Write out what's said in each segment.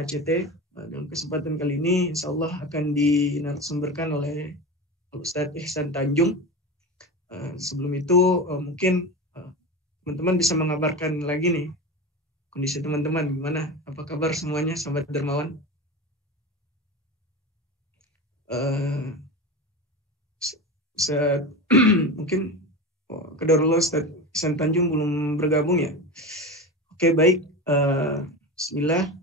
ACT. Dalam kesempatan kali ini insya Allah akan dinarasumberkan oleh Ustadz Ihsan Tanjung. Sebelum itu mungkin teman-teman bisa mengabarkan lagi nih kondisi teman-teman gimana, apa kabar semuanya sahabat dermawan. Mungkin Qadarullah Ustadz Ihsan Tanjung belum bergabung ya. Oke, baik. Bismillah.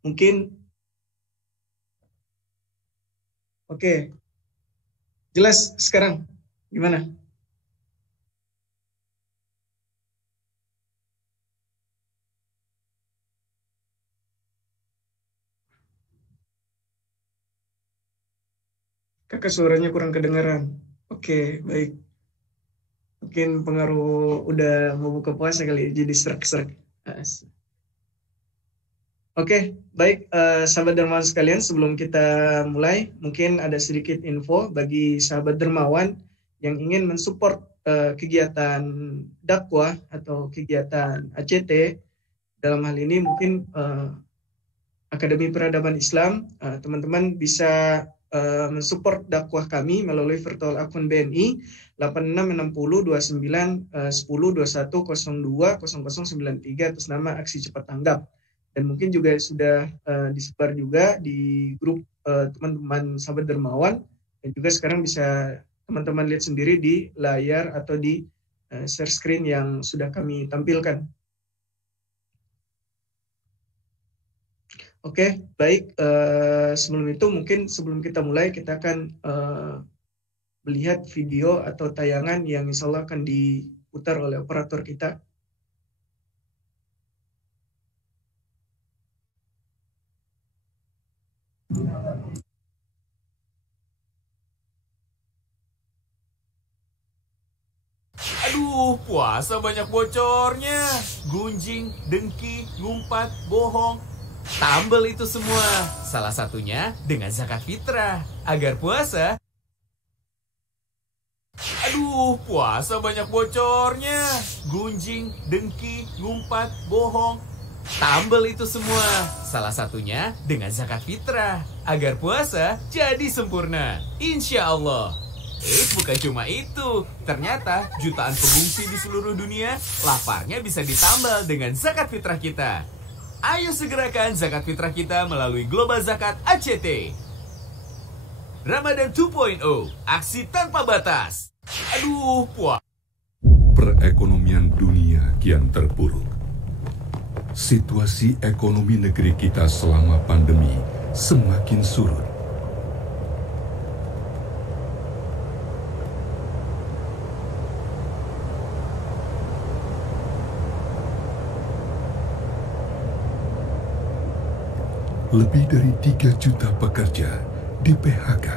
Mungkin oke. Jelas sekarang gimana? Kakak suaranya kurang kedengaran. Oke, baik. Mungkin pengaruh udah mau buka puasa kali ya, jadi serak-serak. Oke, baik sahabat dermawan sekalian, sebelum kita mulai, mungkin ada sedikit info bagi sahabat dermawan yang ingin mensupport kegiatan dakwah atau kegiatan ACT. Dalam hal ini mungkin Akademi Peradaban Islam, teman-teman bisa mensupport dakwah kami melalui virtual akun BNI 8660291021020093 atas nama Aksi Cepat Tanggap. Dan mungkin juga sudah disebar juga di grup teman-teman sahabat dermawan, dan juga sekarang bisa teman-teman lihat sendiri di layar atau di share screen yang sudah kami tampilkan. Oke, baik. Sebelum itu mungkin sebelum kita mulai kita akan melihat video atau tayangan yang insya Allah akan diputar oleh operator kita. Aduh, puasa banyak bocornya. Gunjing, dengki, ngumpat, bohong. Tambal itu semua. Salah satunya dengan zakat fitrah. Agar puasa... Aduh, puasa banyak bocornya. Gunjing, dengki, ngumpat, bohong. Tambal itu semua. Salah satunya dengan zakat fitrah. Agar puasa jadi sempurna. Insya Allah. Bukan cuma itu. Ternyata jutaan pengungsi di seluruh dunia laparnya bisa ditambal dengan zakat fitrah kita. Ayo segerakan zakat fitrah kita melalui Global Zakat ACT. Ramadan 2.0, aksi tanpa batas. Aduh, puas. Perekonomian dunia kian terpuruk. Situasi ekonomi negeri kita selama pandemi semakin surut. Lebih dari 3 juta pekerja di PHK.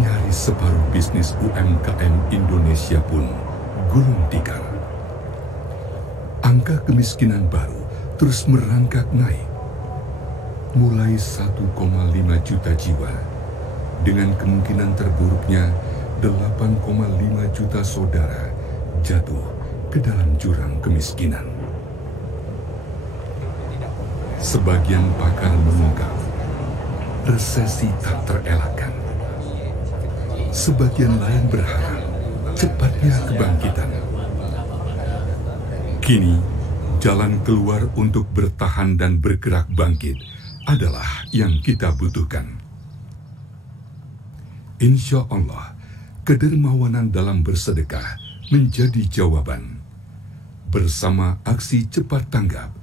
Nyaris separuh bisnis UMKM Indonesia pun gulung tikar. Angka kemiskinan baru terus merangkak naik. Mulai 1,5 juta jiwa, dengan kemungkinan terburuknya 8,5 juta saudara jatuh ke dalam jurang kemiskinan. Sebagian pakar mengungkap, resesi tak terelakkan. Sebagian lain berharap cepatnya kebangkitan. Kini, jalan keluar untuk bertahan dan bergerak bangkit adalah yang kita butuhkan. Insya Allah, kedermawanan dalam bersedekah menjadi jawaban. Bersama aksi cepat tanggap,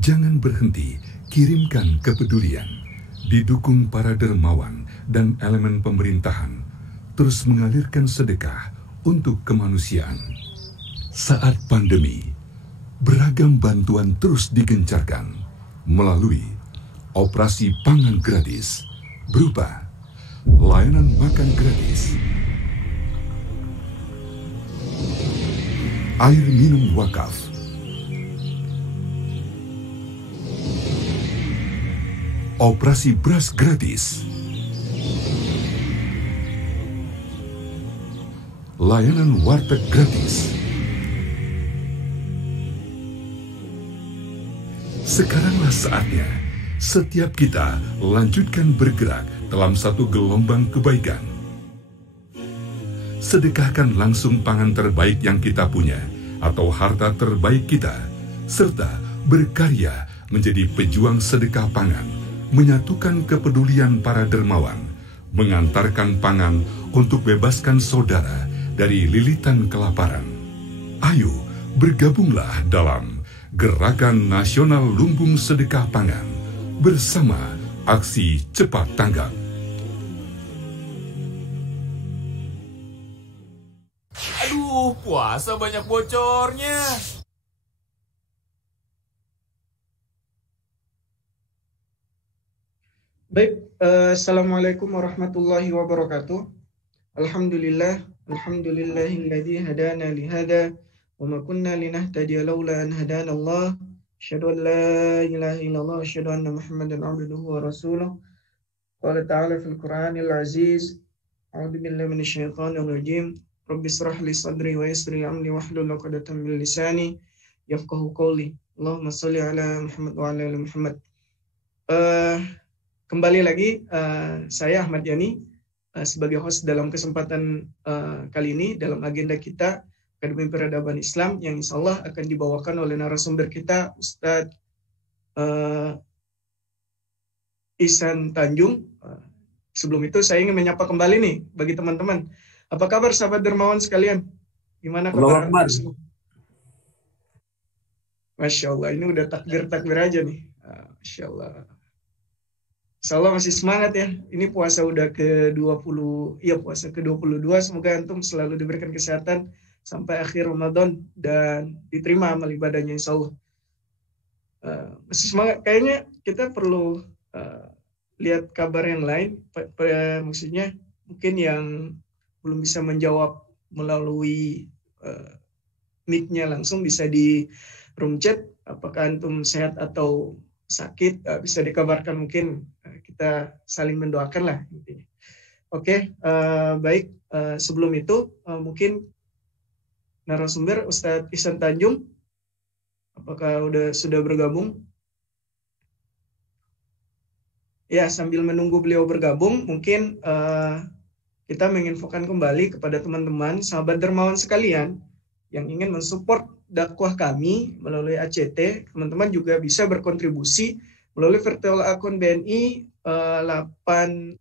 jangan berhenti kirimkan kepedulian. Didukung para dermawan dan elemen pemerintahan, terus mengalirkan sedekah untuk kemanusiaan. Saat pandemi, beragam bantuan terus digencarkan melalui operasi pangan gratis berupa layanan makan gratis, air minum wakaf, operasi beras gratis, layanan warteg gratis, Sekaranglah saatnya setiap kita lanjutkan bergerak dalam satu gelombang kebaikan. Sedekahkan langsung pangan terbaik yang kita punya atau harta terbaik kita, serta berkarya menjadi pejuang sedekah pangan, menyatukan kepedulian para dermawan, mengantarkan pangan untuk bebaskan saudara dari lilitan kelaparan. Ayo, bergabunglah dalam Gerakan Nasional Lumbung Sedekah Pangan bersama Aksi Cepat Tanggap. Aduh, puasa banyak bocornya. Baik, Assalamualaikum warahmatullahi wabarakatuh. Alhamdulillah, alhamdulillahilladzi hadana lihada wa ma kunna linahtadiya laula an hadana Allah. Asyhadu an la ilaha illallah wa asyhadu anna Muhammadan abduhu wa rasuluh. Qala ta'ala fil Qur'anil Aziz, a'udzu billahi minasyaitonir rajim. Rabbi israh li sadri wa yassir li amri wahlul 'uqdatam min lisani yafqahu qawli. Allahumma shalli ala Muhammad wa ala ali Muhammad. Kembali lagi, saya Ahmad Yani sebagai host dalam kesempatan kali ini dalam agenda kita Akademi Peradaban Islam yang insya Allah akan dibawakan oleh narasumber kita Ustadz Ihsan Tanjung. Sebelum itu saya ingin menyapa kembali nih bagi teman-teman. Apa kabar sahabat dermawan sekalian? Gimana kabar? Masya Allah, ini udah takbir aja nih. Masya Allah. Insya Allah masih semangat ya. Ini puasa udah ke-20, iya puasa ke-22. Semoga antum selalu diberikan kesehatan sampai akhir Ramadan dan diterima amal ibadahnya insya Allah. Masih semangat. Kayaknya kita perlu lihat kabar yang lain. Maksudnya mungkin yang belum bisa menjawab melalui mic-nya langsung bisa di room chat. Apakah antum sehat atau sakit, bisa dikabarkan, mungkin kita saling mendoakan lah intinya. Oke, baik. Sebelum itu mungkin narasumber Ustadz Ihsan Tanjung, apakah sudah bergabung? Ya, sambil menunggu beliau bergabung, mungkin kita menginfokan kembali kepada teman-teman sahabat dermawan sekalian yang ingin mensupport dakwah kami melalui ACT. Teman-teman juga bisa berkontribusi melalui virtual akun BNI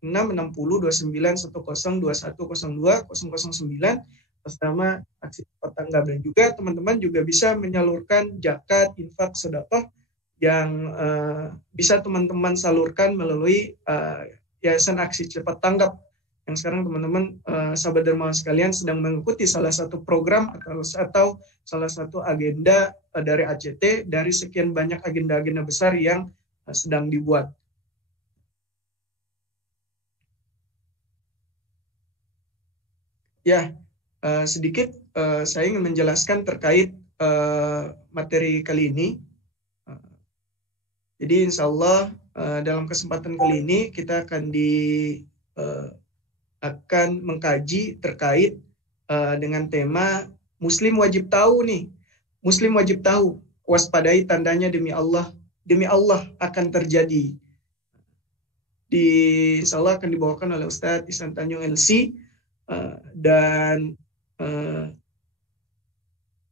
866029102102 009 atas nama Aksi Cepat Tanggap, dan juga teman-teman juga bisa menyalurkan zakat, infak, sedekah yang bisa teman-teman salurkan melalui Yayasan Aksi Cepat Tanggap yang sekarang teman-teman sahabat dermawan sekalian sedang mengikuti salah satu program atau salah satu agenda dari ACT dari sekian banyak agenda-agenda besar yang sedang dibuat. Ya, sedikit saya ingin menjelaskan terkait materi kali ini. Jadi insya Allah dalam kesempatan kali ini kita akan mengkaji terkait dengan tema Muslim wajib tahu nih. Muslim wajib tahu, waspadai tandanya demi Allah akan terjadi. Insya Allah akan dibawakan oleh Ustadz Ihsan Tanjung LC, dan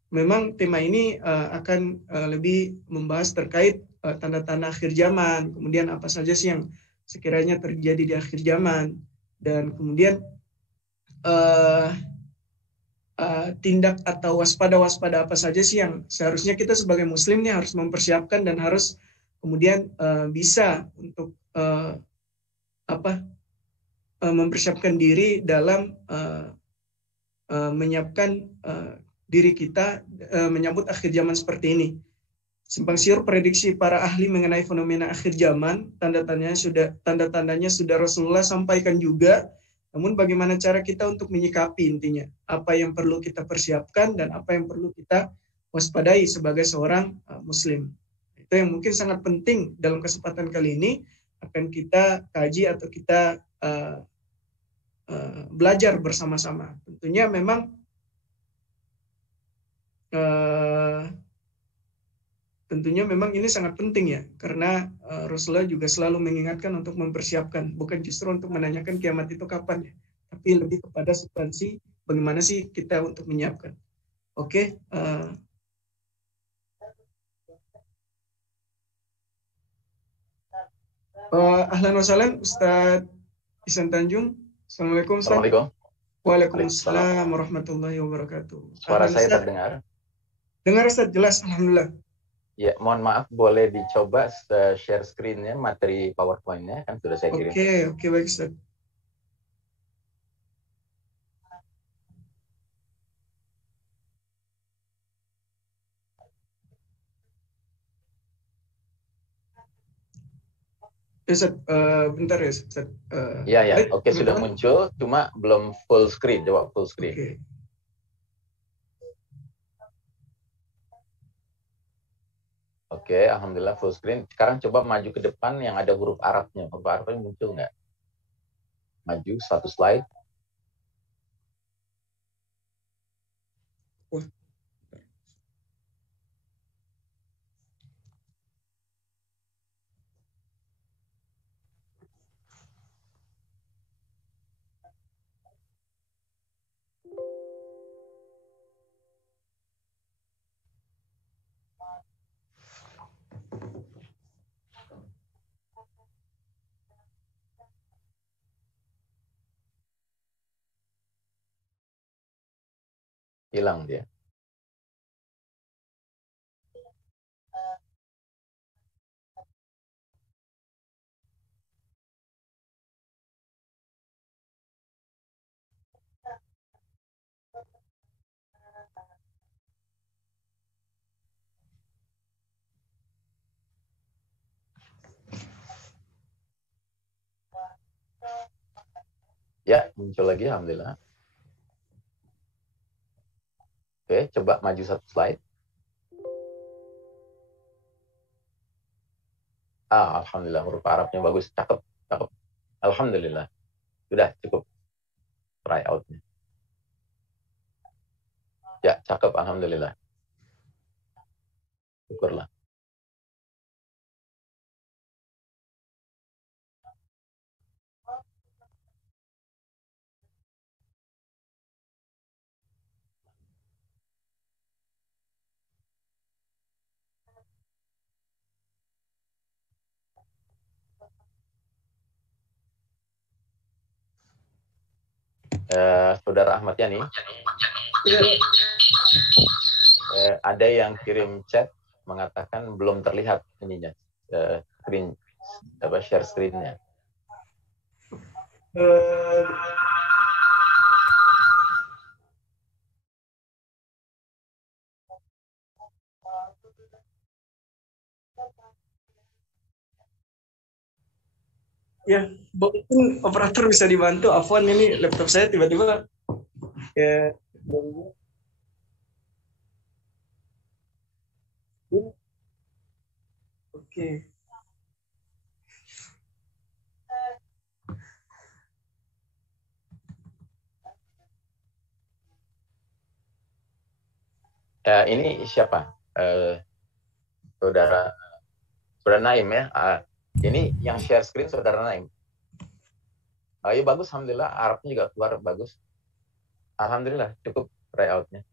memang tema ini akan lebih membahas terkait tanda-tanda akhir zaman, kemudian apa saja sih yang sekiranya terjadi di akhir zaman, dan kemudian tindak atau waspada apa saja sih yang seharusnya kita sebagai muslim nih harus mempersiapkan dan harus kemudian bisa untuk mempersiapkan diri dalam menyiapkan diri kita menyambut akhir zaman seperti ini. Simpang siur prediksi para ahli mengenai fenomena akhir zaman, tanda-tandanya sudah Rasulullah sampaikan juga. Namun bagaimana cara kita untuk menyikapi intinya? Apa yang perlu kita persiapkan dan apa yang perlu kita waspadai sebagai seorang muslim. Itu yang mungkin sangat penting dalam kesempatan kali ini akan kita kaji atau kita belajar bersama-sama. Tentunya memang tentunya memang ini sangat penting ya, karena Rasulullah juga selalu mengingatkan untuk mempersiapkan, bukan justru untuk menanyakan kiamat itu kapan ya, tapi lebih kepada substansi bagaimana sih kita untuk menyiapkan. Oke, ahlan wa sahlan Ustadz Ihsan Tanjung. Assalamualaikum Ustadz. Assalamualaikum. Waalaikumsalam warahmatullahi wabarakatuh. Suara Ahlan, saya Ustadz. terdengar? Dengar Ustadz, jelas, alhamdulillah. Ya, mohon maaf, boleh dicoba share screen-nya, materi PowerPoint-nya, kan sudah saya kirim. Oke, baik Ustadz. Ustadz, bentar ya Ustadz. Ya, oke, sudah muncul, cuma belum full screen, coba full screen. Oke. Oke, alhamdulillah full screen. Sekarang coba maju ke depan yang ada huruf Arabnya. Huruf Arabnya muncul nggak? Maju satu slide. Hilang dia. Ya, muncul lagi, alhamdulillah. Oke, coba maju satu slide. Alhamdulillah, huruf Arabnya bagus, cakep. Alhamdulillah. Sudah, cukup try out-nya. Ya, cakep, alhamdulillah. Syukurlah. Saudara Ahmad Yani, ada yang kirim chat mengatakan belum terlihat ininya, screen, share screen-nya. Ya, mungkin operator bisa dibantu. Afwan, ini laptop saya tiba-tiba ya. Oke. Ini siapa? Saudara Naim ya. Ini yang share screen Saudara Naim. Ya bagus, alhamdulillah. Arabnya juga keluar bagus. Alhamdulillah, cukup tryout-nya.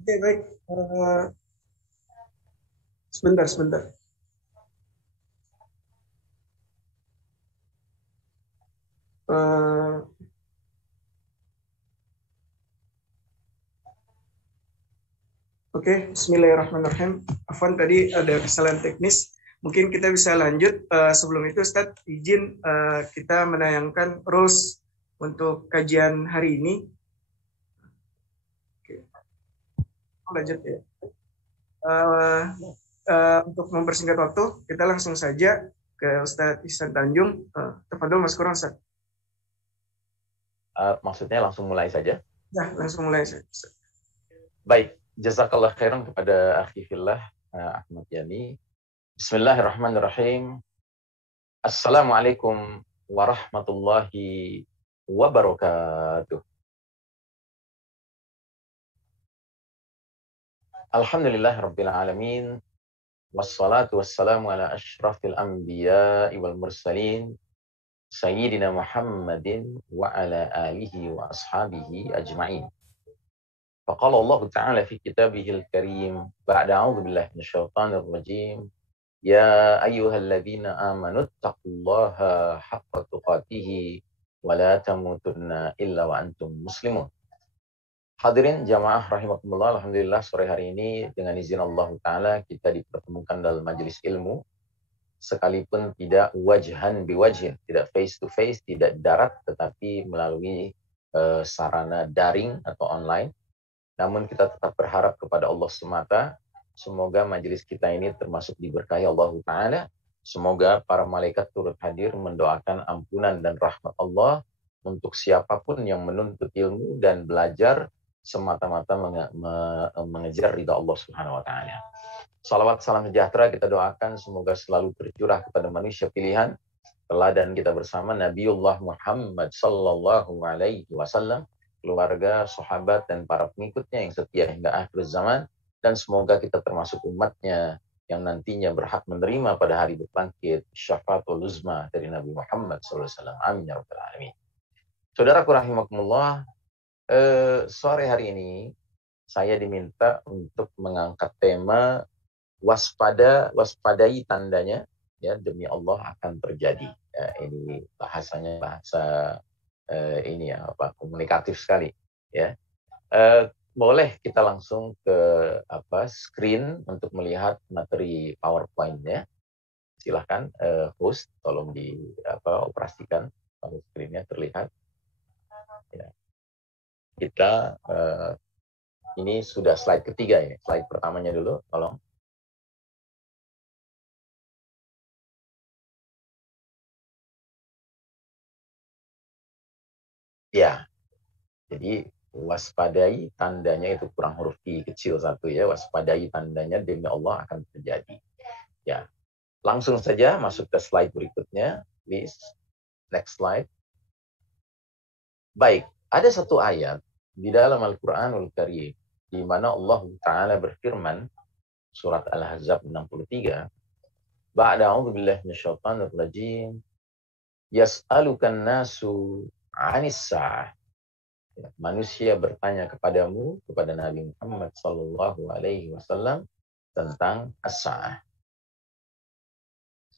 Oke, baik. Sebentar. Oke, bismillahirrahmanirrahim. Afwan, tadi ada kesalahan teknis. Mungkin kita bisa lanjut. Sebelum itu, Ustadz, izin kita menayangkan rules untuk kajian hari ini. Oke. Lanjut ya. Untuk mempersingkat waktu, kita langsung saja ke Ustadz Ihsan Tanjung. Tafadhol Mas Quran, Ustadz. Maksudnya langsung mulai saja? Ya, langsung mulai saja. Baik. Jazakallah khairan kepada akhi fillah Ahmad Yani. Bismillahirrahmanirrahim. Assalamualaikum warahmatullahi wabarakatuh. Alhamdulillah Rabbil Alamin. Wassalatu wassalamu ala ashrafil anbiya wal mursalin. Sayyidina Muhammadin wa ala alihi wa ashabihi ajma'in. Faqala Allah Ta'ala fi kitabihil karim. Ba'da a'udhu billahi minasyaitanir rajim. Ya ayyuhalladzina amanu taqullaha haqqa tuqatihi wa la tamutunna illa wa antum muslimun. Hadirin jamaah rahimakumullah, alhamdulillah sore hari ini dengan izin Allah Ta'ala kita dipertemukan dalam majelis ilmu, sekalipun tidak wajhan biwajhin, tidak face to face, tidak darat, tetapi melalui sarana daring atau online. Namun kita tetap berharap kepada Allah semata, semoga majelis kita ini termasuk diberkahi Allah Ta'ala. Semoga para malaikat turut hadir mendoakan ampunan dan rahmat Allah untuk siapapun yang menuntut ilmu dan belajar semata-mata mengejar ridha Allah Subhanahu wa Ta'ala. Salawat salam sejahtera kita doakan semoga selalu tercurah kepada manusia pilihan, teladan kita bersama Nabiullah Muhammad sallallahu alaihi wasallam, keluarga, sahabat dan para pengikutnya yang setia hingga akhir zaman, dan semoga kita termasuk umatnya yang nantinya berhak menerima pada hari berbangkit syafaatul uzma dari Nabi Muhammad sallallahu alaihi wasallam. Amin ya rabbal alamin. Saudaraku rahimakumullah, sore hari ini saya diminta untuk mengangkat tema waspadai tandanya, ya, demi Allah akan terjadi. Ya, ini bahasanya bahasa ini ya komunikatif sekali, ya. Boleh kita langsung ke screen untuk melihat materi PowerPoint-nya. Silahkan host tolong operasikan kalau screen-nya terlihat. Ya. Kita ini sudah slide ketiga ya. Slide pertamanya dulu, tolong. Ya, jadi waspadai tandanya itu kurang huruf I kecil satu ya. Waspadai tandanya demi Allah akan terjadi. Ya, langsung saja masuk ke slide berikutnya, please. Next slide. Baik, ada satu ayat di dalam Al-Quranul Karim di mana Allah Ta'ala berfirman, surat Al-Ahzab 63, Ba'da a'udzu billahi minasyaitonir rajim, yas'alukan nasu 'anis sa'ah. Manusia bertanya kepadamu, kepada Nabi Muhammad sallallahu alaihi wasallam tentang as-sa'ah.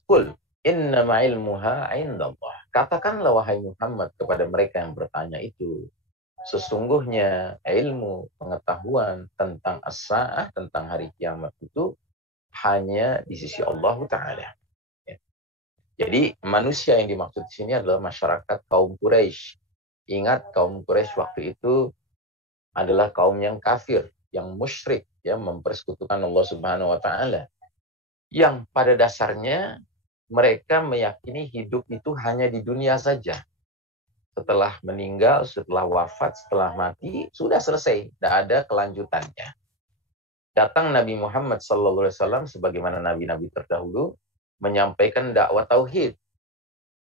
Qul innama ilmuha 'indallah. Katakanlah wahai Muhammad kepada mereka yang bertanya itu, sesungguhnya ilmu pengetahuan tentang as-sa'ah, tentang hari kiamat itu hanya di sisi Allah Ta'ala. Ya. Jadi manusia yang dimaksud di sini adalah masyarakat kaum Quraisy. Ingat, kaum Quraisy waktu itu adalah kaum yang kafir, yang musyrik, ya, mempersekutukan Allah Subhanahu wa Ta'ala. Yang pada dasarnya mereka meyakini hidup itu hanya di dunia saja. Setelah meninggal, setelah wafat, setelah mati, sudah selesai. Tidak ada kelanjutannya. Datang Nabi Muhammad SAW sebagaimana nabi-nabi terdahulu, menyampaikan dakwah tauhid.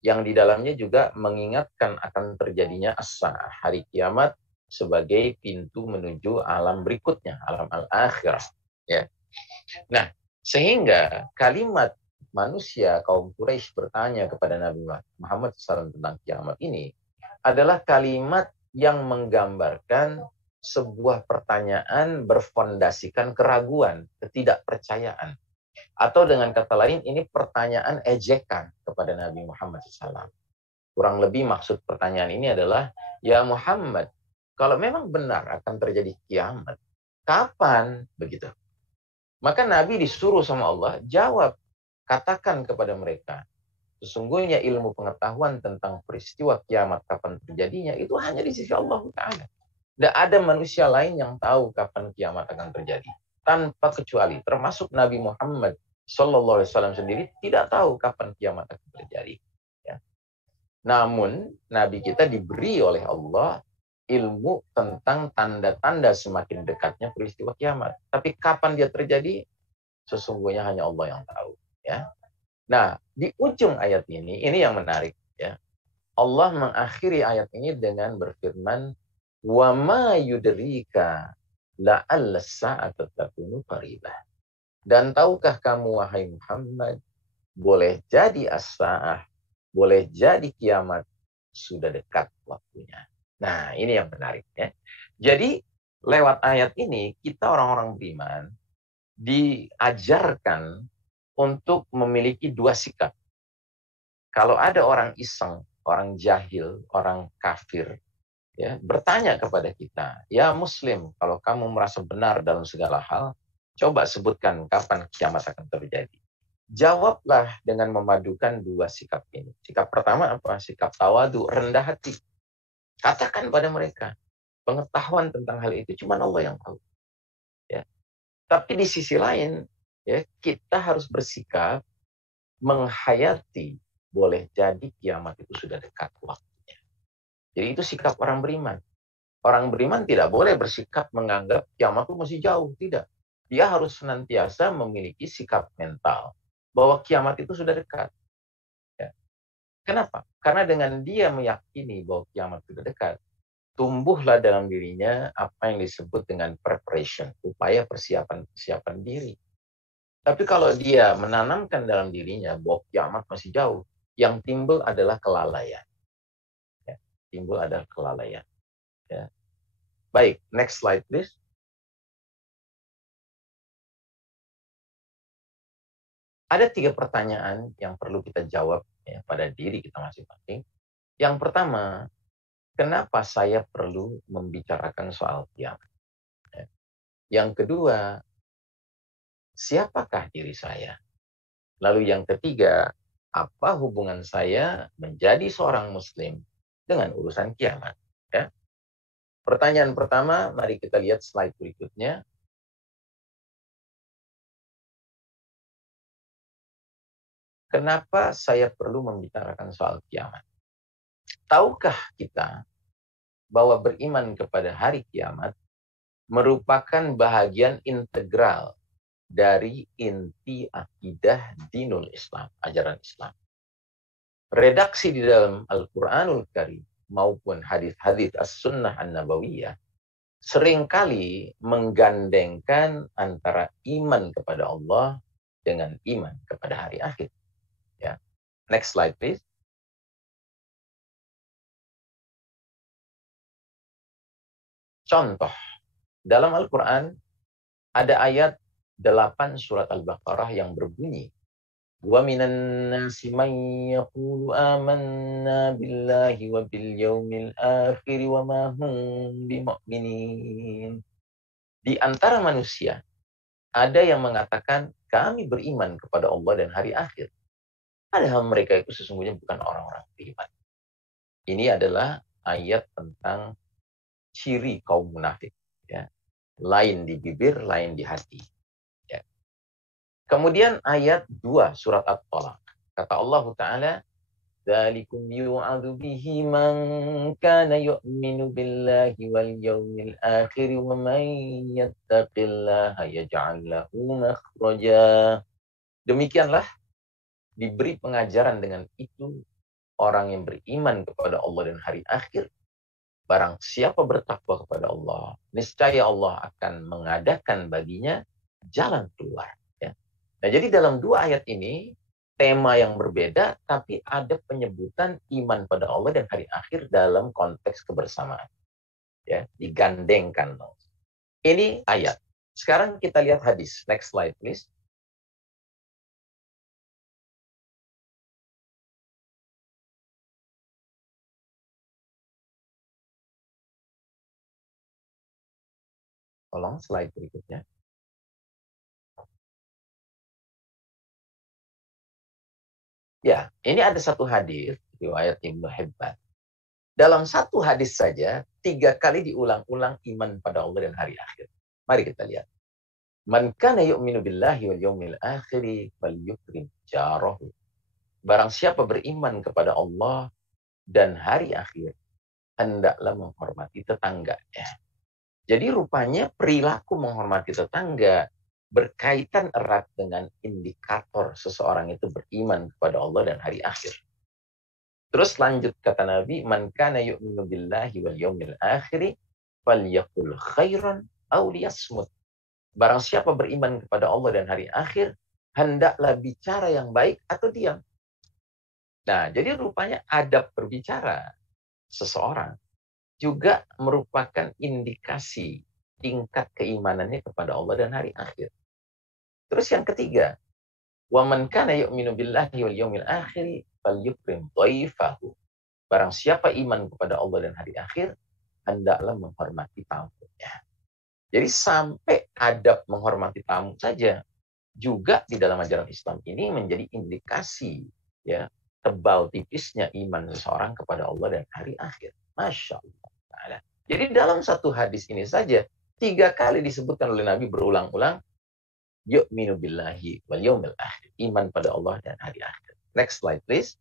Yang di dalamnya juga mengingatkan akan terjadinya as-sa'ah, hari kiamat, sebagai pintu menuju alam berikutnya, alam al-akhirah. Ya. Nah, sehingga kalimat manusia kaum Quraisy bertanya kepada Nabi Muhammad SAW tentang kiamat ini adalah kalimat yang menggambarkan sebuah pertanyaan berfondasikan keraguan, ketidakpercayaan. Atau dengan kata lain, ini pertanyaan ejekan kepada Nabi Muhammad SAW. Kurang lebih maksud pertanyaan ini adalah, ya Muhammad, kalau memang benar akan terjadi kiamat, kapan? Begitu. Maka Nabi disuruh sama Allah, jawab, katakan kepada mereka, sesungguhnya ilmu pengetahuan tentang peristiwa kiamat kapan terjadinya itu hanya di sisi Allah Ta'ala. Tidak ada manusia lain yang tahu kapan kiamat akan terjadi. Tanpa kecuali, termasuk Nabi Muhammad SAW sendiri tidak tahu kapan kiamat akan terjadi. Ya. Namun, Nabi kita diberi oleh Allah ilmu tentang tanda-tanda semakin dekatnya peristiwa kiamat. Tapi kapan dia terjadi, sesungguhnya hanya Allah yang tahu. Ya. Nah, di ujung ayat ini yang menarik. Ya. Allah mengakhiri ayat ini dengan berfirman, wa ma yudrika la'alla as-sa'ata takunu qaribah. Dan tahukah kamu wahai Muhammad, boleh jadi as-sa'ah, boleh jadi kiamat sudah dekat waktunya. Nah, ini yang menarik ya. Jadi lewat ayat ini kita orang-orang beriman diajarkan untuk memiliki dua sikap. Kalau ada orang iseng, orang jahil, orang kafir, ya, bertanya kepada kita, ya Muslim, kalau kamu merasa benar dalam segala hal, coba sebutkan kapan kiamat akan terjadi. Jawablah dengan memadukan dua sikap ini. Sikap pertama apa? Sikap tawadu, rendah hati. Katakan pada mereka, pengetahuan tentang hal itu cuma Allah yang tahu. Ya. Tapi di sisi lain, ya, kita harus bersikap menghayati, boleh jadi kiamat itu sudah dekat waktunya. Jadi itu sikap orang beriman. Orang beriman tidak boleh bersikap menganggap kiamat itu masih jauh. Tidak. Dia harus senantiasa memiliki sikap mental bahwa kiamat itu sudah dekat. Ya. Kenapa? Karena dengan dia meyakini bahwa kiamat sudah dekat, tumbuhlah dalam dirinya apa yang disebut dengan preparation, upaya persiapan diri. Tapi kalau dia menanamkan dalam dirinya bahwa kiamat masih jauh, yang timbul adalah kelalaian. Ya, timbul adalah kelalaian. Ya. Baik, next slide please. Ada 3 pertanyaan yang perlu kita jawab ya, pada diri kita masing-masing. Yang pertama, kenapa saya perlu membicarakan soal kiamat? Ya. Yang kedua, siapakah diri saya? Lalu yang ketiga, apa hubungan saya menjadi seorang Muslim dengan urusan kiamat? Ya. Pertanyaan pertama, mari kita lihat slide berikutnya. Kenapa saya perlu membicarakan soal kiamat? Tahukah kita bahwa beriman kepada hari kiamat merupakan bahagian integral dari inti akidah dinul Islam, ajaran Islam. Redaksi di dalam Al-Quranul Karim maupun hadis-hadis As-Sunnah An-Nabawiyah seringkali menggandengkan antara iman kepada Allah dengan iman kepada hari akhir. Ya. Next slide, please. Contoh, dalam Al-Quran ada ayat 8 surat Al-Baqarah yang berbunyi, wa minan nasi man yaqulu amanna billahi wa bil yaumil akhir wa ma hum bimu'minin. Di antara manusia ada yang mengatakan kami beriman kepada Allah dan hari akhir. Padahal mereka itu sesungguhnya bukan orang-orang beriman. Ini adalah ayat tentang ciri kaum munafik, ya. Lain di bibir, lain di hati. Kemudian ayat 2 surat At-Talaq. Kata Allah Ta'ala, "Dzalikum yu'adzu bihi man kana yu'minu billahi wal yawmil akhir wa man yattaqillaha yaj'al lahu makhraja." Demikianlah diberi pengajaran dengan itu orang yang beriman kepada Allah dan hari akhir. Barang siapa bertakwa kepada Allah, niscaya Allah akan mengadakan baginya jalan keluar. Nah, jadi dalam 2 ayat ini, tema yang berbeda, tapi ada penyebutan iman pada Allah dan hari akhir dalam konteks kebersamaan. Ya, digandengkan. Ini ayat. Sekarang kita lihat hadis. Next slide, please. Tolong slide berikutnya. Ya, ini ada satu hadis riwayat Ibnu Hibban. Dalam satu hadis saja 3 kali diulang-ulang iman pada Allah dan hari akhir. Mari kita lihat. Man kana yu'minu billahi wal yawmil akhir falyukrim jarahu. Barang siapa beriman kepada Allah dan hari akhir, hendaklah menghormati tetangganya. Jadi rupanya perilaku menghormati tetangga berkaitan erat dengan indikator seseorang itu beriman kepada Allah dan hari akhir. Terus lanjut kata Nabi, man kana yu'minu billahi wal yawmil akhir falyaqul khairan aw liyasmut. Barang siapa beriman kepada Allah dan hari akhir, hendaklah bicara yang baik atau diam. Nah, jadi rupanya adab berbicara seseorang juga merupakan indikasi tingkat keimanannya kepada Allah dan hari akhir. Terus yang ketiga, wa man kana yu'minu billahi wal yawmil akhir falyukrim dhaifahu. Barang siapa iman kepada Allah dan hari akhir, hendaklah menghormati tamunya. Jadi sampai adab menghormati tamu saja juga di dalam ajaran Islam ini menjadi indikasi ya tebal tipisnya iman seseorang kepada Allah dan hari akhir. Masya Allah. Jadi dalam satu hadis ini saja 3 kali disebutkan oleh Nabi berulang-ulang, yu'minu billahi wal yawmil akhir, iman pada Allah dan hari akhir. Next slide please.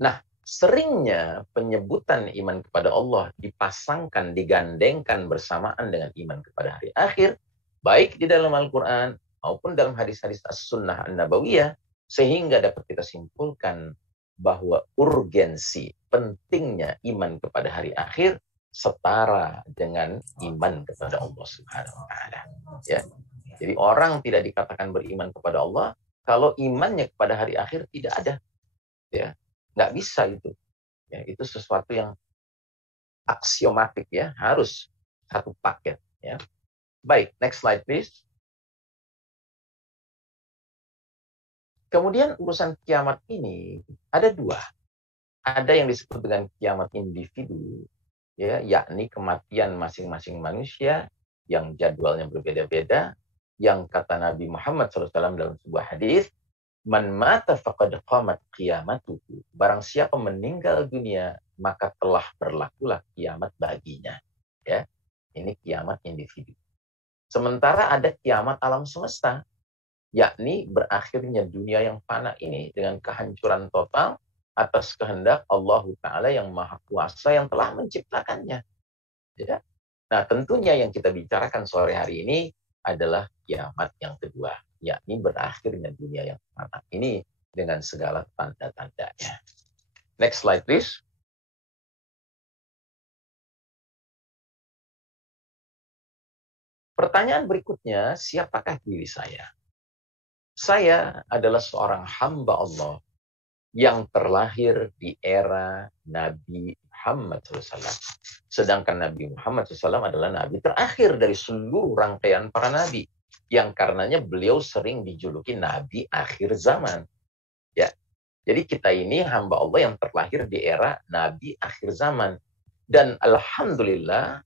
Nah, seringnya penyebutan iman kepada Allah dipasangkan, digandengkan bersamaan dengan iman kepada hari akhir, baik di dalam Al-Quran maupun dalam hadis-hadis as-sunnah an-nabawiyah, sehingga dapat kita simpulkan bahwa urgensi pentingnya iman kepada hari akhir setara dengan iman kepada Allah Subhanahu wa taala. Ya. Jadi orang tidak dikatakan beriman kepada Allah kalau imannya kepada hari akhir tidak ada. Ya. Nggak bisa itu. Ya, itu sesuatu yang aksiomatik ya, harus satu paket ya. Baik, next slide please. Kemudian urusan kiamat ini ada 2. Ada yang disebut dengan kiamat individu ya, yakni kematian masing-masing manusia yang jadwalnya berbeda-beda, yang kata Nabi Muhammad SAW dalam sebuah hadis, man mata faqad qamat qiyamatuhu. Barang siapa meninggal dunia, maka telah berlakulah kiamat baginya. Ya, ini kiamat individu. Sementara ada kiamat alam semesta, yakni berakhirnya dunia yang fana ini dengan kehancuran total atas kehendak Allah Ta'ala yang Maha Kuasa yang telah menciptakannya. Ya. Nah, tentunya yang kita bicarakan sore hari ini adalah kiamat yang kedua, yakni berakhirnya dunia yang fana ini dengan segala tanda-tandanya. Next slide, please. Pertanyaan berikutnya, siapakah diri saya? Saya adalah seorang hamba Allah yang terlahir di era Nabi Muhammad SAW. Sedangkan Nabi Muhammad SAW adalah Nabi terakhir dari seluruh rangkaian para Nabi. Yang karenanya beliau sering dijuluki Nabi akhir zaman. Ya, jadi kita ini hamba Allah yang terlahir di era Nabi akhir zaman. Dan Alhamdulillah,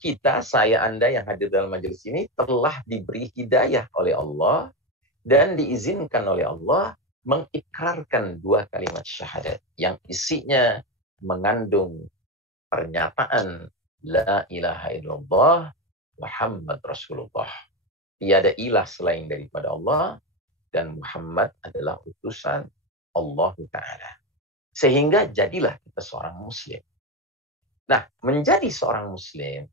kita, saya, Anda yang hadir dalam majelis ini telah diberi hidayah oleh Allah dan diizinkan oleh Allah mengikrarkan 2 kalimat syahadat yang isinya mengandung pernyataan La ilaha illallah Muhammad Rasulullah. Tiada ilah selain daripada Allah dan Muhammad adalah utusan Allah Ta'ala. Sehingga jadilah kita seorang muslim. Nah, menjadi seorang muslim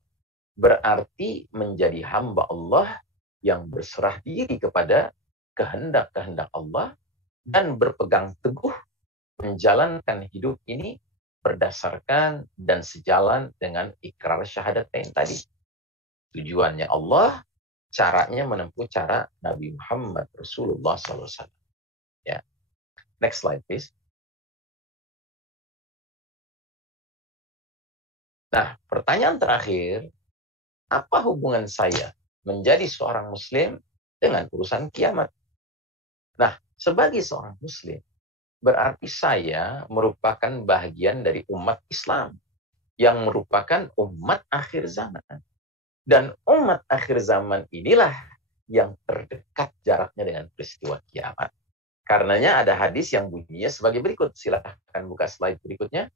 berarti menjadi hamba Allah yang berserah diri kepada kehendak-kehendak Allah dan berpegang teguh menjalankan hidup ini berdasarkan dan sejalan dengan ikrar syahadatain tadi. Tujuannya Allah, caranya menempuh cara Nabi Muhammad Rasulullah SAW. Ya. Next slide, please. Nah, pertanyaan terakhir, apa hubungan saya menjadi seorang muslim dengan urusan kiamat? Nah, sebagai seorang muslim, berarti saya merupakan bagian dari umat Islam yang merupakan umat akhir zaman. Dan umat akhir zaman inilah yang terdekat jaraknya dengan peristiwa kiamat. Karenanya ada hadis yang bunyinya sebagai berikut. Silahkan buka slide berikutnya.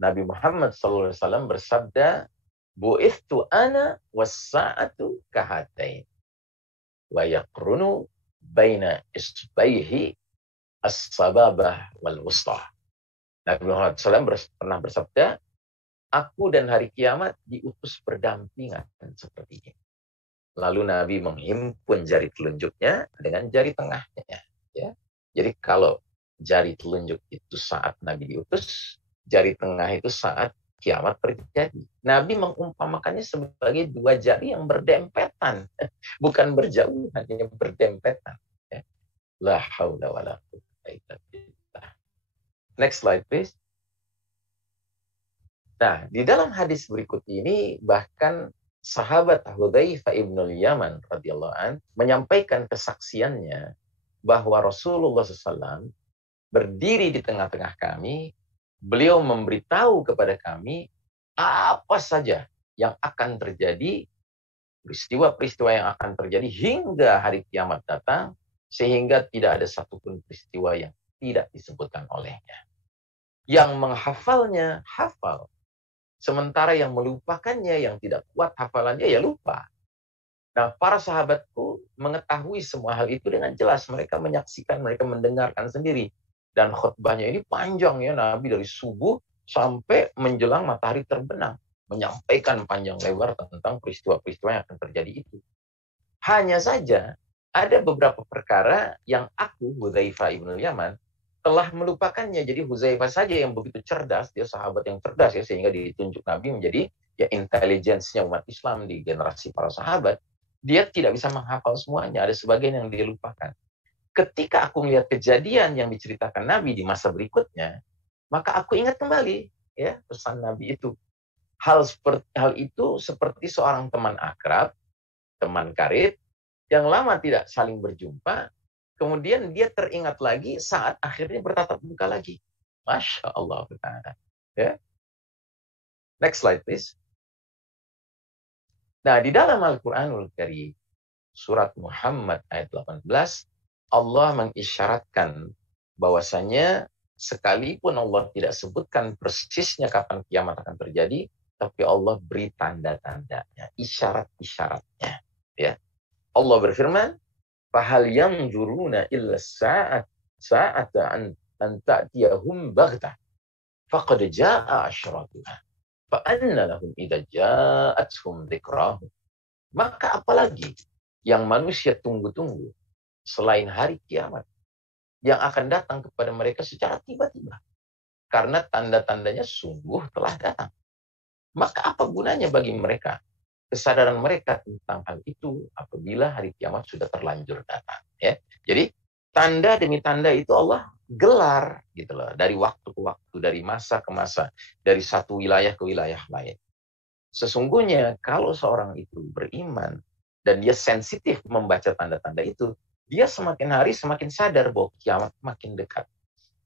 Nabi Muhammad SAW bersabda, Bu'ithtu ana was-sa'atu kahatain. Wa yaqrunu baina isbaihi as-sababah wal-wusta. Nabi Muhammad SAW pernah bersabda, aku dan hari kiamat diutus berdampingan seperti ini. Lalu Nabi menghimpun jari telunjuknya dengan jari tengahnya. Ya. Jadi kalau jari telunjuk itu saat Nabi diutus, jari tengah itu saat kiamat terjadi. Nabi mengumpamakannya sebagai dua jari yang berdempetan, bukan berjauhan, yang berdempetan. Ya. La haula wala quwwata illa billah. Next slide, please. Nah, di dalam hadis berikut ini bahkan sahabat Hudzaifah ibnul Yaman radhiyallahu an menyampaikan kesaksiannya bahwa Rasulullah SAW berdiri di tengah-tengah kami. Beliau memberitahu kepada kami apa saja yang akan terjadi, peristiwa-peristiwa yang akan terjadi hingga hari kiamat datang, sehingga tidak ada satupun peristiwa yang tidak disebutkan olehnya. Yang menghafalnya, hafal. Sementara yang melupakannya, yang tidak kuat hafalannya, ya lupa. Nah, para sahabatku mengetahui semua hal itu dengan jelas. Mereka menyaksikan, mereka mendengarkan sendiri. Dan khutbahnya ini panjang ya, Nabi dari subuh sampai menjelang matahari terbenam. Menyampaikan panjang lebar tentang peristiwa-peristiwa yang akan terjadi itu. Hanya saja, ada beberapa perkara yang aku, Hudzaifah ibn Yaman, telah melupakannya. Jadi Hudzaifah saja yang begitu cerdas, dia sahabat yang cerdas ya, sehingga ditunjuk Nabi menjadi ya intelijensinya umat Islam di generasi para sahabat. Dia tidak bisa menghafal semuanya, ada sebagian yang dia lupakan. Ketika aku melihat kejadian yang diceritakan Nabi di masa berikutnya, maka aku ingat kembali ya pesan Nabi itu. Hal itu seperti seorang teman akrab, teman karib, yang lama tidak saling berjumpa, kemudian dia teringat lagi saat akhirnya bertatap muka lagi. Masya Allah. Ya. Next slide, please. Nah, di dalam Al-Quranul Karim, surat Muhammad ayat 18, Allah mengisyaratkan bahwasanya sekalipun Allah tidak sebutkan persisnya kapan kiamat akan terjadi, tapi Allah beri tanda-tandanya, isyarat-isyaratnya. Ya. Allah berfirman, "Fahal yanzuruna illa sa'ata an ta'tiyahum baghtah, faqad jaa'a asyratuha, fa anna lahum idza ja'atuhum dzikrahum." Maka apalagi yang manusia tunggu-tunggu selain hari kiamat yang akan datang kepada mereka secara tiba-tiba. Karena tanda-tandanya sungguh telah datang. Maka apa gunanya bagi mereka? Kesadaran mereka tentang hal itu apabila hari kiamat sudah terlanjur datang. Ya. Jadi tanda demi tanda itu Allah gelar gitu loh, dari waktu ke waktu, dari masa ke masa, dari satu wilayah ke wilayah lain. Sesungguhnya kalau seorang itu beriman dan dia sensitif membaca tanda-tanda itu, dia semakin hari semakin sadar bahwa kiamat makin dekat.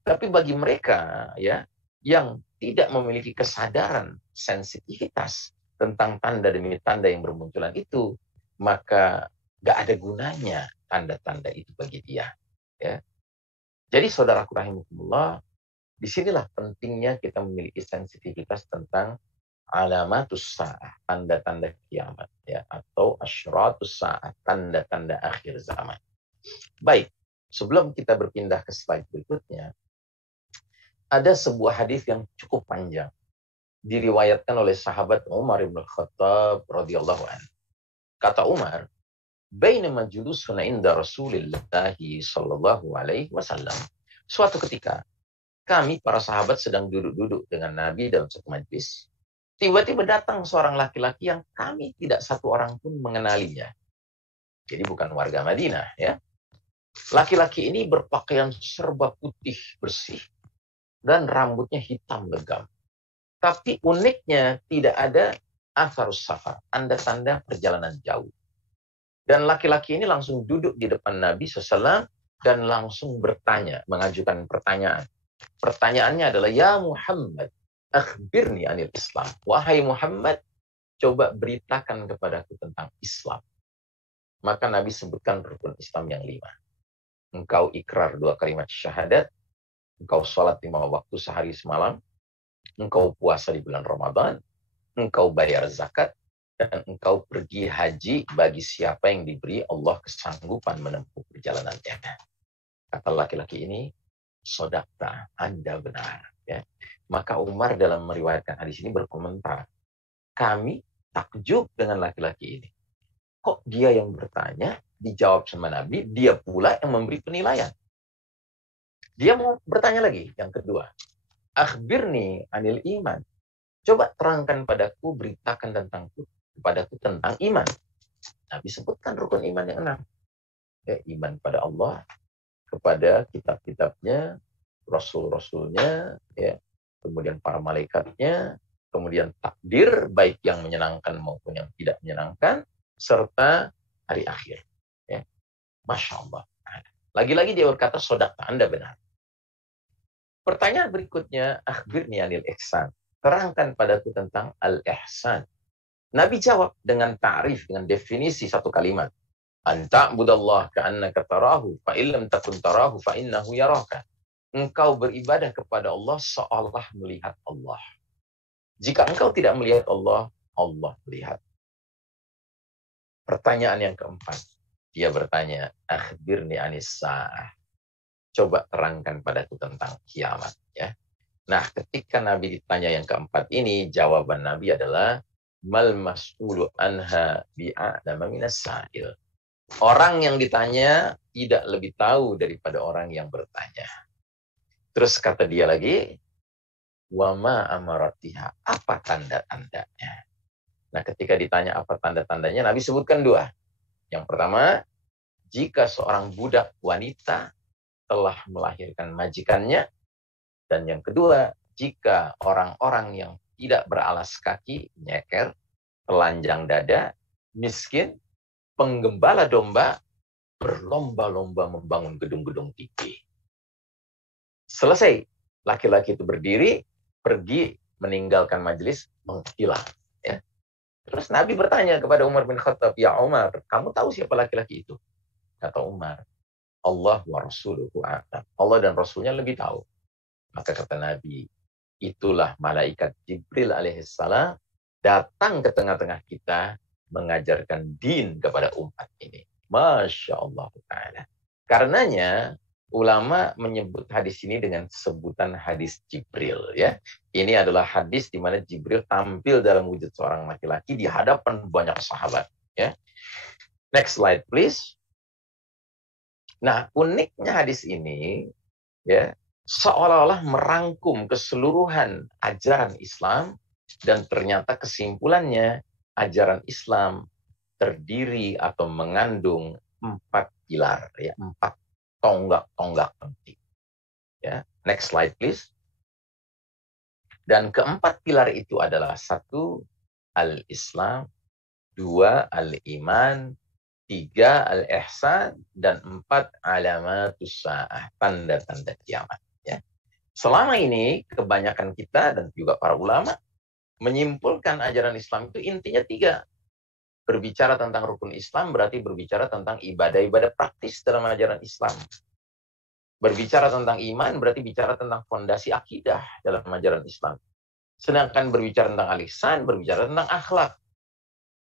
Tapi bagi mereka ya yang tidak memiliki kesadaran, sensitivitas tentang tanda demi tanda yang bermunculan itu, maka nggak ada gunanya tanda-tanda itu bagi dia. Ya. Jadi saudaraku rahimakumullah, disinilah pentingnya kita memiliki sensitivitas tentang alamatus sa'ah, tanda-tanda kiamat, ya, atau asyratus sa'ah, tanda-tanda akhir zaman. Baik, sebelum kita berpindah ke slide berikutnya, ada sebuah hadis yang cukup panjang diriwayatkan oleh sahabat Umar bin Khattab radhiyallahu anhu. Kata Umar, "Bainama julusuna inda Rasulillah sallallahu alaihi wasallam." Suatu ketika, kami para sahabat sedang duduk-duduk dengan Nabi dalam satu majlis. Tiba-tiba datang seorang laki-laki yang kami tidak satu orang pun mengenalinya. Jadi bukan warga Madinah, ya. Laki-laki ini berpakaian serba putih bersih dan rambutnya hitam legam. Tapi uniknya tidak ada atharus safar, tanda-tanda perjalanan jauh. Dan laki-laki ini langsung duduk di depan Nabi SAW dan langsung bertanya, mengajukan pertanyaan. Pertanyaannya adalah, "Ya Muhammad, akhbirni anil Islam." Wahai Muhammad, coba beritakan kepadaku tentang Islam. Maka Nabi sebutkan rukun Islam yang 5. Engkau ikrar 2 kalimat syahadat, engkau sholat 5 waktu sehari semalam, engkau puasa di bulan Ramadan, engkau bayar zakat, dan engkau pergi haji bagi siapa yang diberi Allah kesanggupan menempuh perjalanannya. Kata laki-laki ini, "Sodaqta, Anda benar." Ya. Maka Umar dalam meriwayatkan hadis ini berkomentar, kami takjub dengan laki-laki ini. Kok dia yang bertanya, dijawab sama Nabi, dia pula yang memberi penilaian. Dia mau bertanya lagi, yang kedua. Akhbirni anil iman. Coba terangkan padaku, beritakan kepadaku tentang iman. Nabi sebutkan rukun iman yang 6. Ya, iman pada Allah, kepada kitab-kitabnya, rasul-rasulnya, ya, kemudian para malaikatnya, kemudian takdir, baik yang menyenangkan maupun yang tidak menyenangkan, serta hari akhir. Ya. Masya Allah. Lagi-lagi dia berkata, sodaqta, Anda benar. Pertanyaan berikutnya, akhbirni anil ihsan. Terangkan padaku tentang al-ihsan. Nabi jawab dengan ta'rif, dengan definisi satu kalimat. Anta'budallah ka'annaka tarahu, fa'illam takun tarahu, fa'innahu yaraka. Engkau beribadah kepada Allah seolah melihat Allah. Jika engkau tidak melihat Allah, Allah melihat. Pertanyaan yang keempat. Dia bertanya, akhbirni anis sa'ah. Coba terangkan padaku tentang kiamat. Ya. Nah, ketika Nabi ditanya yang keempat ini, jawaban Nabi adalah, mal mas'ulu anha bi'a'lama minas sa'il. Orang yang ditanya tidak lebih tahu daripada orang yang bertanya. Terus kata dia lagi, wa ma amaratiha, apa tanda-tandanya? Nah, ketika ditanya apa tanda-tandanya, Nabi sebutkan 2. Yang pertama, jika seorang budak wanita telah melahirkan majikannya. Dan yang kedua, jika orang-orang yang tidak beralas kaki, nyeker, telanjang dada, miskin, penggembala domba, berlomba-lomba membangun gedung-gedung tinggi. Selesai, laki-laki itu berdiri, pergi, meninggalkan majelis, menghilang. Ya. Terus Nabi bertanya kepada Umar bin Khattab, ya Umar, kamu tahu siapa laki-laki itu? Kata Umar, Allah wa Rasuluhu a'lam. Allah dan Rasulnya lebih tahu. Maka kata Nabi, itulah malaikat Jibril alaihissalam datang ke tengah-tengah kita mengajarkan din kepada umat ini. Masya Allah Ta'ala. Karenanya, ulama menyebut hadis ini dengan sebutan hadis Jibril. Ya, ini adalah hadis di mana Jibril tampil dalam wujud seorang laki-laki di hadapan banyak sahabat. Ya. Next slide, please. Nah, uniknya hadis ini, ya, seolah-olah merangkum keseluruhan ajaran Islam, dan ternyata kesimpulannya, ajaran Islam terdiri atau mengandung 4 pilar, ya, 4 tonggak-tonggak penting. Ya, next slide, please. Dan keempat pilar itu adalah 1, al-Islam, 2, al-iman, 3, al-ihsan, dan 4, alamatus sa'ah, tanda-tanda kiamat. Ya. Selama ini, kebanyakan kita dan juga para ulama menyimpulkan ajaran Islam itu intinya 3. Berbicara tentang rukun Islam berarti berbicara tentang ibadah-ibadah praktis dalam ajaran Islam. Berbicara tentang iman berarti bicara tentang fondasi akidah dalam ajaran Islam. Sedangkan berbicara tentang al-ihsan berbicara tentang akhlak.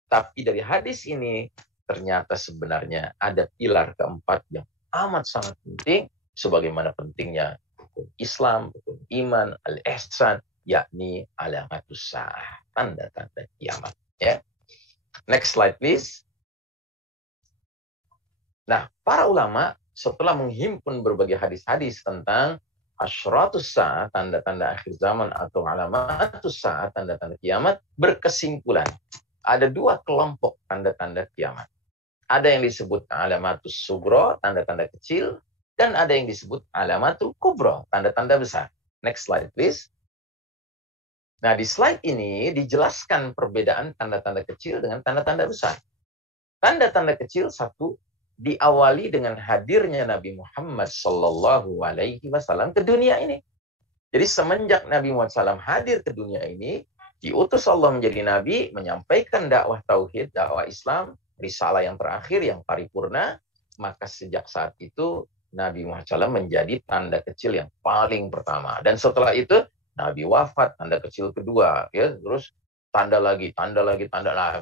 Tapi dari hadis ini, ternyata sebenarnya ada pilar keempat yang amat sangat penting, sebagaimana pentingnya rukun Islam, rukun iman, al-ihsan, yakni alamatus sa'ah, tanda-tanda kiamat. Ya. Next slide, please. Nah, para ulama setelah menghimpun berbagai hadis-hadis tentang asyratus sa'ah, tanda-tanda akhir zaman, atau alamatus sa'ah, tanda-tanda kiamat, berkesimpulan. Ada 2 kelompok tanda-tanda kiamat. Ada yang disebut alamatus sugro, tanda-tanda kecil, dan ada yang disebut alamatul kubro, tanda-tanda besar. Next slide, please. Nah, di slide ini dijelaskan perbedaan tanda-tanda kecil dengan tanda-tanda besar. Tanda-tanda kecil, 1, diawali dengan hadirnya Nabi Muhammad SAW ke dunia ini. Jadi semenjak Nabi Muhammad SAW hadir ke dunia ini, diutus Allah menjadi Nabi, menyampaikan dakwah tauhid, dakwah Islam, risalah yang terakhir, yang paripurna, maka sejak saat itu Nabi Muhammad SAW menjadi tanda kecil yang paling pertama. Dan setelah itu Nabi wafat, tanda kecil kedua, ya, terus tanda lagi,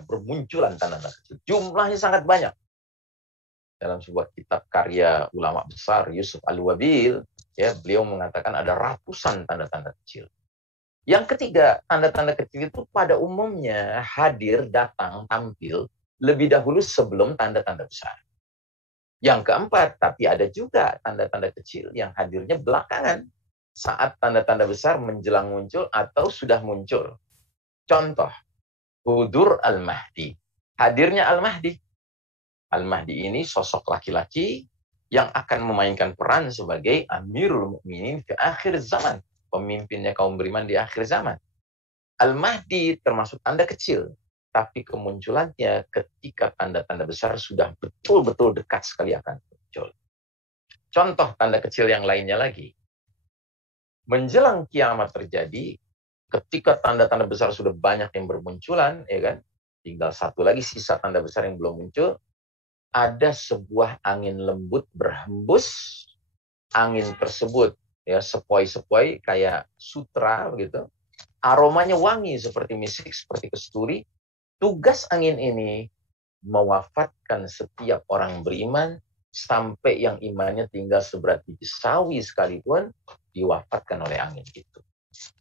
bermunculan tanda-tanda kecil. Jumlahnya sangat banyak. Dalam sebuah kitab karya ulama besar Yusuf Al-Wabil, ya, beliau mengatakan ada ratusan tanda-tanda kecil. Yang ketiga, tanda-tanda kecil itu pada umumnya hadir, datang, tampil lebih dahulu sebelum tanda-tanda besar. Yang keempat, tapi ada juga tanda-tanda kecil yang hadirnya belakangan saat tanda-tanda besar menjelang muncul atau sudah muncul. Contoh, hudur Al-Mahdi. Hadirnya Al-Mahdi. Al-Mahdi ini sosok laki-laki yang akan memainkan peran sebagai Amirul Mukminin di akhir zaman. Pemimpinnya kaum beriman di akhir zaman. Al-Mahdi termasuk tanda kecil. Tapi kemunculannya ketika tanda-tanda besar sudah betul-betul dekat sekali akan muncul. Contoh tanda kecil yang lainnya lagi. Menjelang kiamat terjadi, ketika tanda-tanda besar sudah banyak yang bermunculan, ya kan? Tinggal satu lagi sisa tanda besar yang belum muncul. Ada sebuah angin lembut berhembus. Angin tersebut ya sepoi-sepoi kayak sutra gitu. Aromanya wangi seperti misik, seperti kesturi. Tugas angin ini mewafatkan setiap orang beriman sampai yang imannya tinggal seberat biji sawi sekalipun diwafatkan oleh angin itu.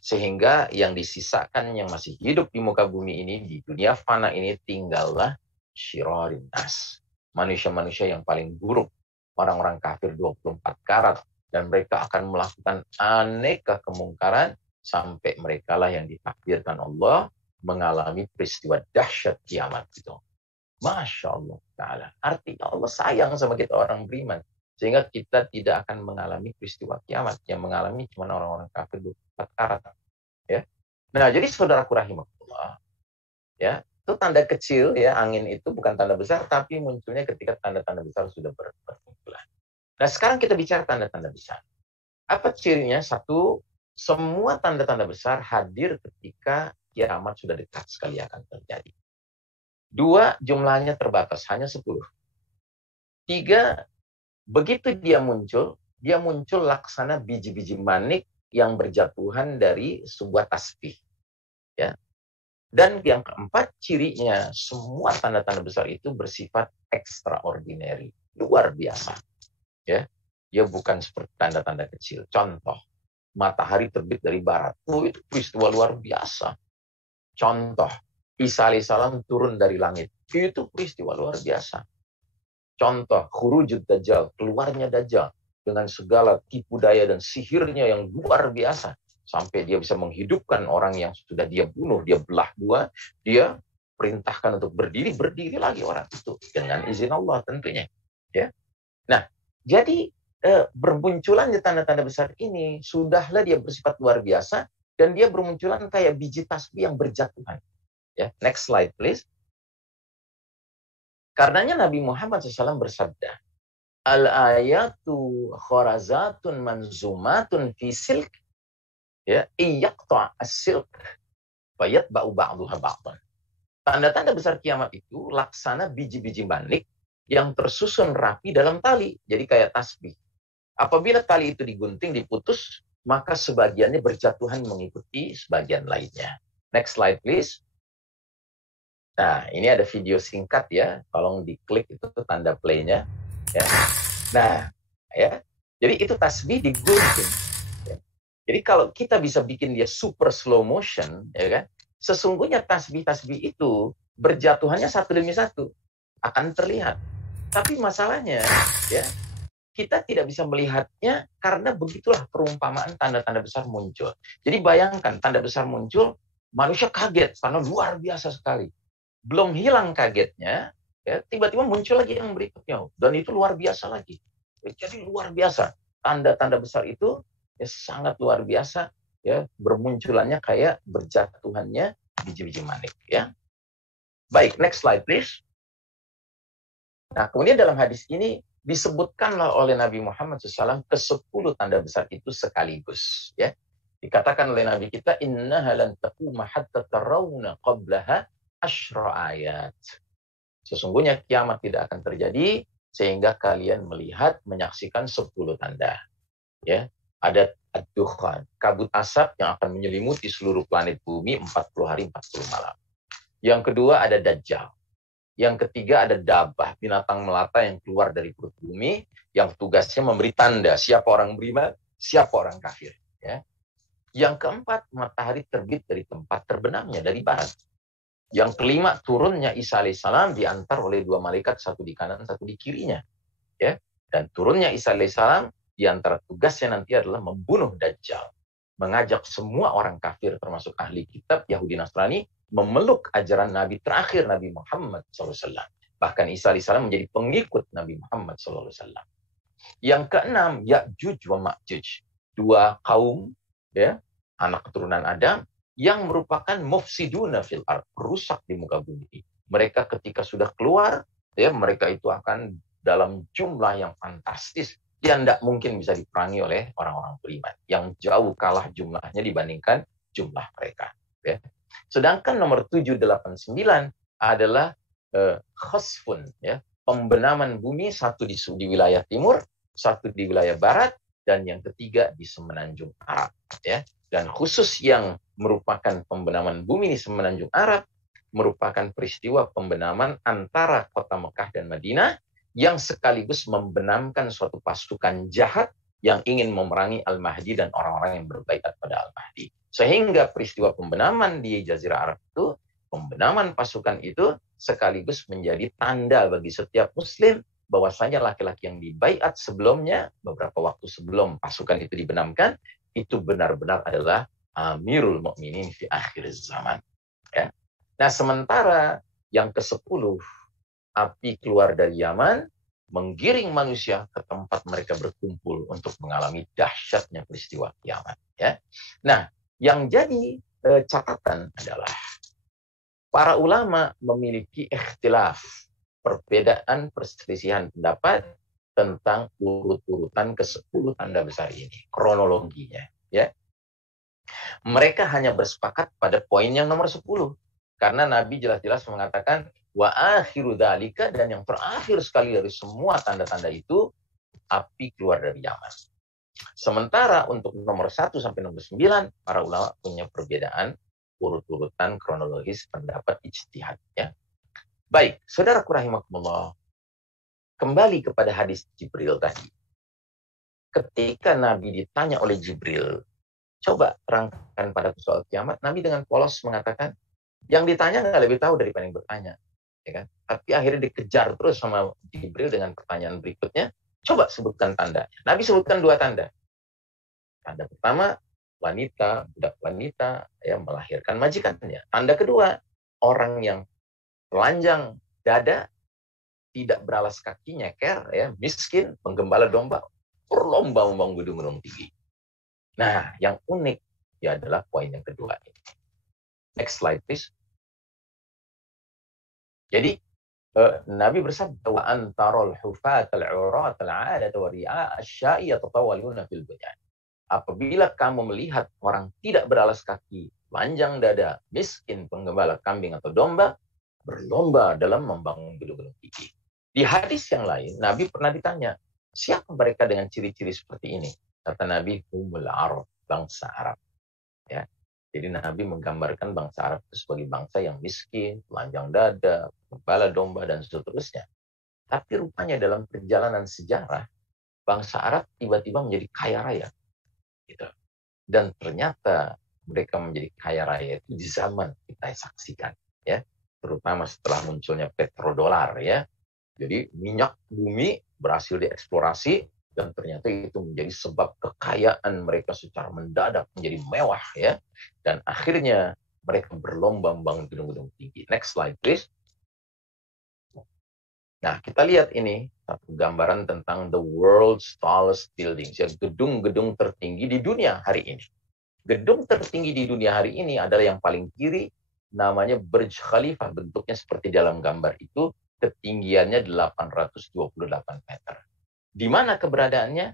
Sehingga yang disisakan yang masih hidup di muka bumi ini, di dunia fana ini, tinggallah syirarin nas. Manusia-manusia yang paling buruk. Orang-orang kafir 24 karat. Dan mereka akan melakukan aneka kemungkaran sampai mereka lah yang ditakdirkan Allah mengalami peristiwa dahsyat kiamat itu. Masya Allah Ta'ala. Artinya Allah sayang sama kita orang beriman. Sehingga kita tidak akan mengalami peristiwa kiamat. Yang mengalami cuma orang-orang kafir 24 karat. Ya. Nah, jadi saudaraku rahimahullah. Ya, itu tanda kecil ya, angin itu bukan tanda besar, tapi munculnya ketika tanda-tanda besar sudah bermunculan. Nah, sekarang kita bicara tanda-tanda besar. Apa cirinya? Satu, semua tanda-tanda besar hadir ketika kiamat sudah dekat sekali akan terjadi. Dua, jumlahnya terbatas, hanya 10. Tiga, begitu dia muncul laksana biji-biji manik yang berjatuhan dari sebuah tasbih. Ya. Dan yang keempat, cirinya semua tanda-tanda besar itu bersifat extraordinary, luar biasa. Ya, dia bukan seperti tanda-tanda kecil. Contoh, matahari terbit dari barat. Oh, itu peristiwa luar biasa. Contoh, Isa alaihissalam turun dari langit. Itu peristiwa luar biasa. Contoh, khurujud Dajjal, keluarnya Dajjal dengan segala tipu daya dan sihirnya yang luar biasa. Sampai dia bisa menghidupkan orang yang sudah dia bunuh, dia belah dua, dia perintahkan untuk berdiri lagi orang itu dengan izin Allah tentunya. Ya. Nah, jadi bermunculannya tanda-tanda besar ini sudahlah dia bersifat luar biasa dan dia bermunculan kayak biji tasbih yang berjatuhan. Ya, next slide please. Karenanya Nabi Muhammad SAW bersabda, al-ayatu khorazatun manzumatun fi silk. Ya, iyaqta' as-silk fayatba'u ba'duha ba'dan. Tanda-tanda besar kiamat itu laksana biji-biji manik yang tersusun rapi dalam tali, jadi kayak tasbih. Apabila tali itu digunting, diputus, maka sebagiannya berjatuhan mengikuti sebagian lainnya. Next slide please. Nah, ini ada video singkat ya, tolong diklik itu tanda play-nya. Ya. Nah, ya, jadi itu tasbih digunting. Jadi kalau kita bisa bikin dia super slow motion, ya kan? Sesungguhnya tasbih-tasbih itu berjatuhannya satu demi satu akan terlihat. Tapi masalahnya, ya, kita tidak bisa melihatnya karena begitulah perumpamaan tanda-tanda besar muncul. Jadi bayangkan tanda besar muncul, manusia kaget karena luar biasa sekali. Belum hilang kagetnya, ya, tiba-tiba muncul lagi yang berikutnya dan itu luar biasa lagi. Jadi luar biasa. Tanda-tanda besar itu ya, sangat luar biasa ya, bermunculannya kayak berjatuhannya biji-biji manik ya. Baik, next slide please. Nah, kemudian dalam hadis ini disebutkanlah oleh Nabi Muhammad SAW ke-10 tanda besar itu sekaligus ya. Dikatakan oleh Nabi kita, innaha lan taquma hatta tarawna qablaha asyra ayat. Sesungguhnya kiamat tidak akan terjadi sehingga kalian melihat, menyaksikan 10 tanda. Ya. Ada ad-dukhan, kabut asap yang akan menyelimuti seluruh planet bumi 40 hari 40 malam. Yang kedua ada Dajjal. Yang ketiga ada Dabah, binatang melata yang keluar dari perut bumi, yang tugasnya memberi tanda siapa orang beriman, siapa orang kafir. Ya. Yang keempat, matahari terbit dari tempat terbenamnya, dari barat. Yang kelima, turunnya Isa alaihissalam diantar oleh 2 malaikat, satu di kanan, satu di kirinya. Ya. Dan turunnya Isa alaihissalam di antara tugasnya nanti adalah membunuh Dajjal. mengajak semua orang kafir termasuk ahli kitab Yahudi Nasrani memeluk ajaran Nabi terakhir Nabi Muhammad SAW. Bahkan Isa AS menjadi pengikut Nabi Muhammad SAW. Yang keenam, Ya'juj wa Ma'juj. Dua kaum, ya, anak keturunan Adam, yang merupakan mufsiduna fil ard, rusak di muka bumi. Mereka ketika sudah keluar, ya, mereka itu akan dalam jumlah yang fantastis, yang tidak mungkin bisa diperangi oleh orang-orang beriman, yang jauh kalah jumlahnya dibandingkan jumlah mereka. Ya. Sedangkan nomor 7, 8, 9 adalah khasfun, ya, pembenaman bumi, satu di wilayah timur, satu di wilayah barat, dan yang ketiga di semenanjung Arab. Ya. Dan khusus yang merupakan pembenaman bumi di semenanjung Arab, merupakan peristiwa pembenaman antara kota Mekah dan Madinah, yang sekaligus membenamkan suatu pasukan jahat yang ingin memerangi Al-Mahdi dan orang-orang yang berbaikat pada Al-Mahdi. Sehingga peristiwa pembenaman di Jazirah Arab itu, pembenaman pasukan itu sekaligus menjadi tanda bagi setiap muslim bahwasanya laki-laki yang dibaiat sebelumnya, beberapa waktu sebelum pasukan itu dibenamkan, itu benar-benar adalah Amirul Mukminin fi akhir zaman. Ya. Nah, sementara yang ke-10, api keluar dari Yaman, menggiring manusia ke tempat mereka berkumpul untuk mengalami dahsyatnya peristiwa kiamat. Ya. Nah, yang jadi catatan adalah para ulama memiliki ikhtilaf, perbedaan perselisihan pendapat tentang urut-urutan ke-10 tanda besar ini, kronologinya. Ya. Mereka hanya bersepakat pada poin yang nomor 10. Karena Nabi jelas-jelas mengatakan, wa akhiru dzalika, dan yang terakhir sekali dari semua tanda-tanda itu, api keluar dari Yaman. Sementara untuk nomor 1 sampai nomor 9, para ulama punya perbedaan urut-urutan kronologis pendapat ijtihad. Ya. Baik, saudaraku rahimakumullah, kembali kepada hadis Jibril tadi. Ketika Nabi ditanya oleh Jibril, coba terangkan pada soal kiamat, Nabi dengan polos mengatakan, yang ditanya nggak lebih tahu daripada yang bertanya. Ya kan? Tapi akhirnya dikejar terus sama Jibril dengan pertanyaan berikutnya, coba sebutkan tanda. Nabi sebutkan 2 tanda. Tanda pertama, wanita, budak wanita yang melahirkan majikannya. Tanda kedua, orang yang telanjang dada, tidak beralas kaki, nyeker, ya, miskin, penggembala domba, berlomba membangun gedung-gedung tinggi. Nah, yang unik ya adalah poin yang kedua ini. Next slide, please. Jadi, Nabi bersabda, wa antarul hufat al-urat al-'adat wa ri'a asya'i yatatawaluna fil bunyan. Apabila kamu melihat orang tidak beralas kaki, panjang dada, miskin, penggembala kambing atau domba, berlomba dalam membangun gedung-gedung tinggi. Di hadis yang lain, Nabi pernah ditanya, siapa mereka dengan ciri-ciri seperti ini? Kata Nabi, humul Arab, bangsa Arab. Ya. Jadi Nabi menggambarkan bangsa Arab itu sebagai bangsa yang miskin, telanjang dada, kepala domba, dan seterusnya. Tapi rupanya dalam perjalanan sejarah, bangsa Arab tiba-tiba menjadi kaya raya. Gitu. Dan ternyata mereka menjadi kaya raya itu di zaman kita saksikan. Ya. Terutama setelah munculnya petrodolar. Ya. Jadi minyak bumi berhasil dieksplorasi, dan ternyata itu menjadi sebab kekayaan mereka secara mendadak menjadi mewah, ya. Dan akhirnya mereka berlomba membangun gedung-gedung tinggi. Next slide, please. Nah, kita lihat ini satu gambaran tentang the world's tallest buildings, ya, gedung-gedung tertinggi di dunia hari ini. Gedung tertinggi di dunia hari ini adalah yang paling kiri, namanya Burj Khalifa, bentuknya seperti dalam gambar itu, ketinggiannya 828 meter. Di mana keberadaannya?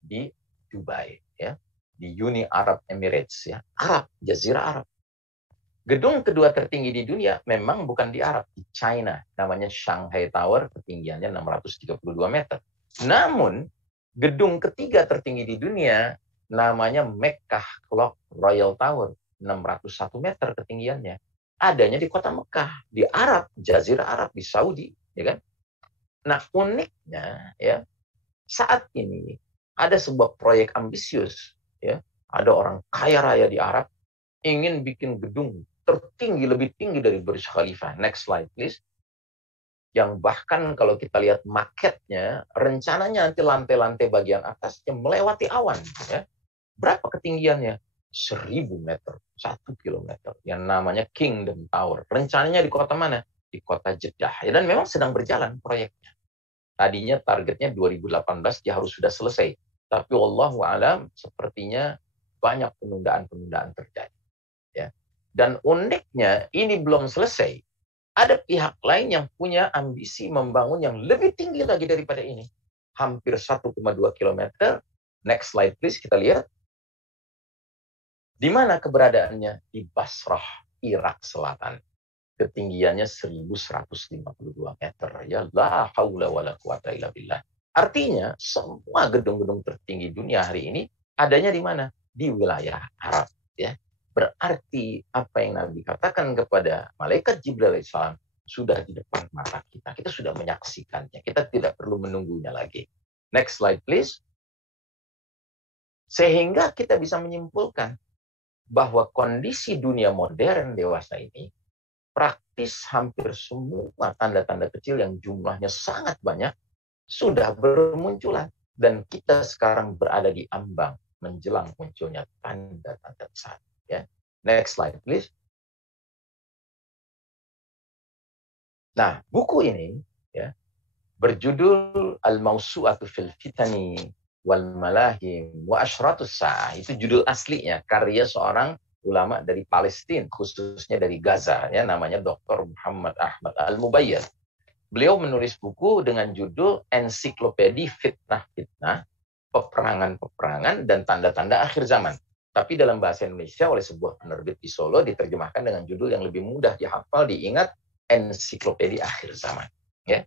Di Dubai, ya, di Uni Arab Emirates, ya, Arab, Jazirah Arab. Gedung kedua tertinggi di dunia memang bukan di Arab, di China, namanya Shanghai Tower, ketinggiannya 632 meter. Namun gedung ketiga tertinggi di dunia namanya Mekah Clock Royal Tower, 601 meter ketinggiannya. Adanya di kota Mekah, di Arab, Jazirah Arab, di Saudi, ya kan? Nah, uniknya, ya, saat ini ada sebuah proyek ambisius, ya, ada orang kaya raya di Arab ingin bikin gedung tertinggi, lebih tinggi dari Burj Khalifa. Next slide, please. Yang bahkan kalau kita lihat maketnya, rencananya nanti lantai-lantai bagian atasnya melewati awan. Ya. Berapa ketinggiannya? 1000 meter, 1 kilometer, yang namanya Kingdom Tower. Rencananya di kota mana? Di kota Jeddah. Dan memang sedang berjalan proyeknya. Tadinya targetnya 2018 dia harus sudah selesai. Tapi wallahu alam sepertinya banyak penundaan-penundaan terjadi. Ya. Dan uniknya ini belum selesai. Ada pihak lain yang punya ambisi membangun yang lebih tinggi lagi daripada ini. Hampir 1,2 kilometer. Next slide please, kita lihat. Di mana keberadaannya? Di Basrah, Irak Selatan. Ketinggiannya 1152 meter. Ya la haula wala quwata illa billah. Artinya, semua gedung-gedung tertinggi dunia hari ini adanya di mana? Di wilayah Arab. Ya. Berarti apa yang Nabi katakan kepada malaikat Jibril alaihissalam sudah di depan mata kita. Kita sudah menyaksikannya. Kita tidak perlu menunggunya lagi. Next slide, please. Sehingga kita bisa menyimpulkan bahwa kondisi dunia modern dewasa ini praktis hampir semua tanda-tanda kecil yang jumlahnya sangat banyak sudah bermunculan. Dan kita sekarang berada di ambang menjelang munculnya tanda-tanda besar. Ya. Next slide, please. Nah, buku ini ya, berjudul Al-Mawsu'atu fil Fitani wal Malahim wa Ashratus Sa'ah. Itu judul aslinya, karya seorang ulama dari Palestina, khususnya dari Gaza, ya, namanya Dr. Muhammad Ahmad Al-Mubayyad. Beliau menulis buku dengan judul Ensiklopedi Fitnah-Fitnah, Peperangan-Peperangan dan Tanda-Tanda Akhir Zaman. Tapi dalam bahasa Indonesia oleh sebuah penerbit di Solo diterjemahkan dengan judul yang lebih mudah dihafal, diingat, Ensiklopedi Akhir Zaman. Ya.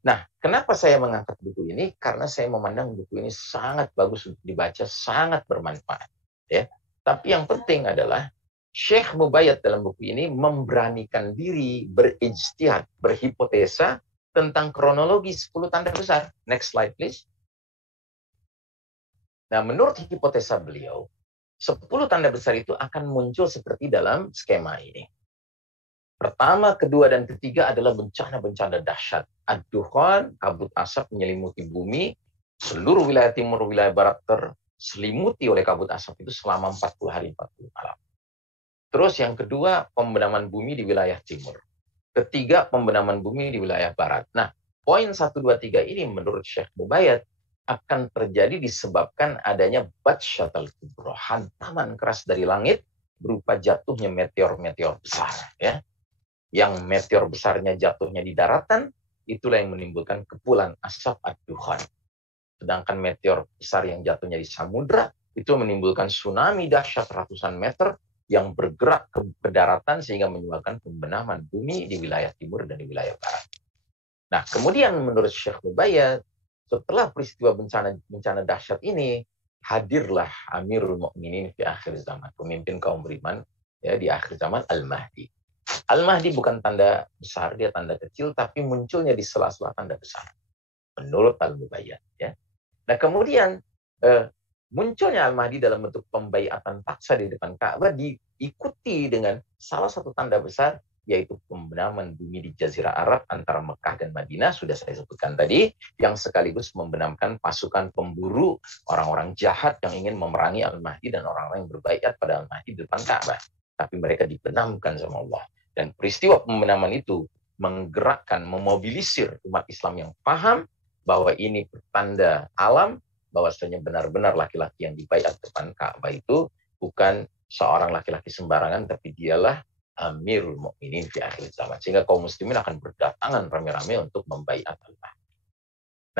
Nah, kenapa saya mengangkat buku ini? Karena saya memandang buku ini sangat bagus untuk dibaca, sangat bermanfaat. Ya. Tapi yang penting adalah Syekh Mubayyad dalam buku ini memberanikan diri berijtihad, berhipotesa tentang kronologi 10 tanda besar. Next slide, please. Nah, menurut hipotesa beliau, 10 tanda besar itu akan muncul seperti dalam skema ini. Pertama, kedua, dan ketiga adalah bencana-bencana dahsyat. Ad-Dukhan, kabut asap menyelimuti bumi, seluruh wilayah timur, wilayah barat terselimuti oleh kabut asap itu selama 40 hari 40 malam. Terus yang kedua, pembenaman bumi di wilayah timur. Ketiga, pembenaman bumi di wilayah barat. Nah, poin 1, 2, 3 ini menurut Syekh Mubayyad akan terjadi disebabkan adanya batsyatal kubra, hantaman keras dari langit berupa jatuhnya meteor-meteor besar. Ya. Yang meteor besarnya jatuhnya di daratan, itulah yang menimbulkan kepulan asap ad-dukhan. Sedangkan meteor besar yang jatuhnya di samudra, itu menimbulkan tsunami dahsyat ratusan meter yang bergerak ke daratan sehingga menyebabkan pembenaman bumi di wilayah timur dan di wilayah barat. Nah, kemudian menurut Syekh Mubayyad, setelah peristiwa bencana dahsyat ini, hadirlah Amirul Mukminin di akhir zaman, pemimpin kaum beriman ya di akhir zaman, Al-Mahdi. Al-Mahdi bukan tanda besar, dia tanda kecil, tapi munculnya di sela-sela tanda besar. Menurut Al-Mubayyad. Ya. Nah, kemudian munculnya Al-Mahdi dalam bentuk pembaiatan paksa di depan Ka'bah diikuti dengan salah satu tanda besar, yaitu pembenaman bumi di Jazirah Arab antara Mekah dan Madinah, sudah saya sebutkan tadi, yang sekaligus membenamkan pasukan pemburu orang-orang jahat yang ingin memerangi Al-Mahdi dan orang-orang yang berbaiat pada Al-Mahdi di depan Ka'bah. Tapi mereka dibenamkan sama Allah. Dan peristiwa pembenaman itu menggerakkan, memobilisir umat Islam yang paham bahwa ini pertanda alam, bahwasanya benar-benar laki-laki yang dibaiat depan Ka'bah itu bukan seorang laki-laki sembarangan, tapi dialah Amirul Mukminin di akhir zaman. Sehingga kaum muslimin akan berdatangan rame-rame untuk membaiat Al-Mahdi.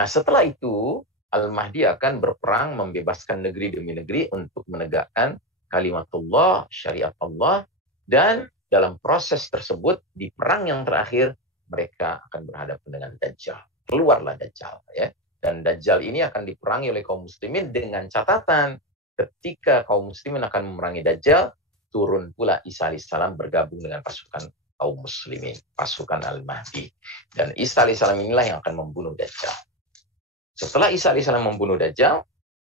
Nah, setelah itu Al-Mahdi akan berperang membebaskan negeri demi negeri untuk menegakkan kalimatullah, syariat Allah, dan dalam proses tersebut di perang yang terakhir mereka akan berhadapan dengan Dajjal. Keluarlah Dajjal, ya. Dan Dajjal ini akan diperangi oleh kaum muslimin dengan catatan ketika kaum muslimin akan memerangi Dajjal, turun pula Isa alaihissalam bergabung dengan pasukan kaum muslimin, pasukan Al-Mahdi. Dan Isa alaihissalam inilah yang akan membunuh Dajjal. Setelah Isa alaihissalam membunuh Dajjal,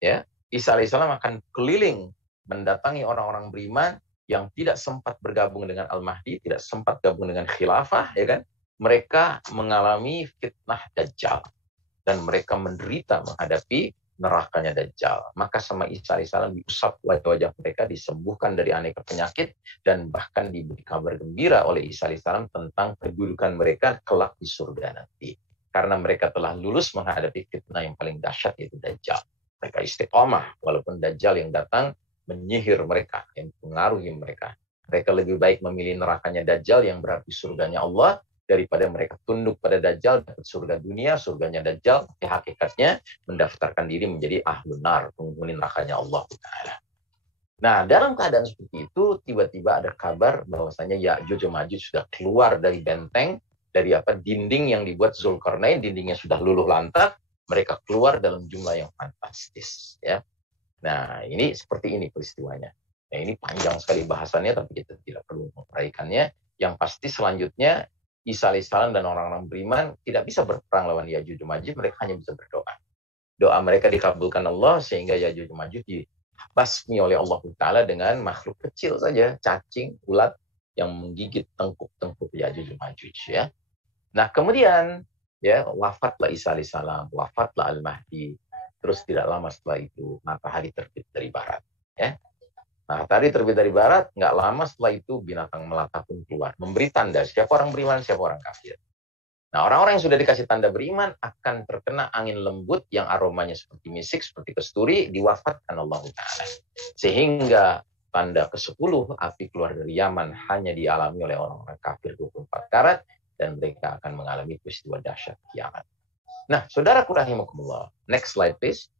ya, Isa alaihissalam akan keliling mendatangi orang-orang beriman yang tidak sempat bergabung dengan Al-Mahdi, tidak sempat gabung dengan khilafah, ya kan? Mereka mengalami fitnah Dajjal dan mereka menderita menghadapi nerakanya Dajjal. Maka sama Isa alaihissalam diusap wajah-wajah mereka, disembuhkan dari aneka penyakit, dan bahkan diberi kabar gembira oleh Isa alaihissalam tentang kedudukan mereka kelak di surga nanti. Karena mereka telah lulus menghadapi fitnah yang paling dahsyat, yaitu Dajjal. Mereka istiqomah, walaupun Dajjal yang datang menyihir mereka, yang mengaruhi mereka. Mereka lebih baik memilih nerakanya Dajjal yang berarti surganya Allah, daripada mereka tunduk pada Dajjal, dapat surga dunia, surganya Dajjal, tapi hakikatnya mendaftarkan diri menjadi ahlun nar, penghuni nerakanya Allah Ta'ala. Nah, dalam keadaan seperti itu, tiba-tiba ada kabar bahwasanya Ya'juj Ma'juj sudah keluar dari benteng, dari dinding yang dibuat Zulkarnain, dindingnya sudah luluh lantak, mereka keluar dalam jumlah yang fantastis. Ya. Nah, ini seperti ini peristiwanya. Nah, ini panjang sekali bahasannya, tapi kita tidak perlu menguraikannya. Yang pasti selanjutnya, Isa alaihissalam dan orang-orang beriman tidak bisa berperang lawan Ya'juj Ma'juj, mereka hanya bisa berdoa. Doa mereka dikabulkan Allah sehingga Ya'juj Ma'juj dibasmi oleh Allah Ta'ala dengan makhluk kecil saja, cacing, ulat yang menggigit tengkuk-tengkuk Ya'juj Ma'juj, ya. Nah, kemudian ya wafatlah Isa alaihissalam, wafatlah Al-Mahdi. Terus tidak lama setelah itu matahari terbit dari barat, ya. Nah, tadi terbit dari barat, nggak lama setelah itu binatang melata pun keluar. Memberi tanda siapa orang beriman, siapa orang kafir. Nah, orang-orang yang sudah dikasih tanda beriman akan terkena angin lembut yang aromanya seperti misik, seperti kesturi, diwafatkan Allah Ta'ala. Sehingga tanda ke-10, api keluar dari Yaman, hanya dialami oleh orang-orang kafir 24 karat, dan mereka akan mengalami peristiwa dahsyat kiamat. Nah, saudaraku rahimakumullah. Next slide, please.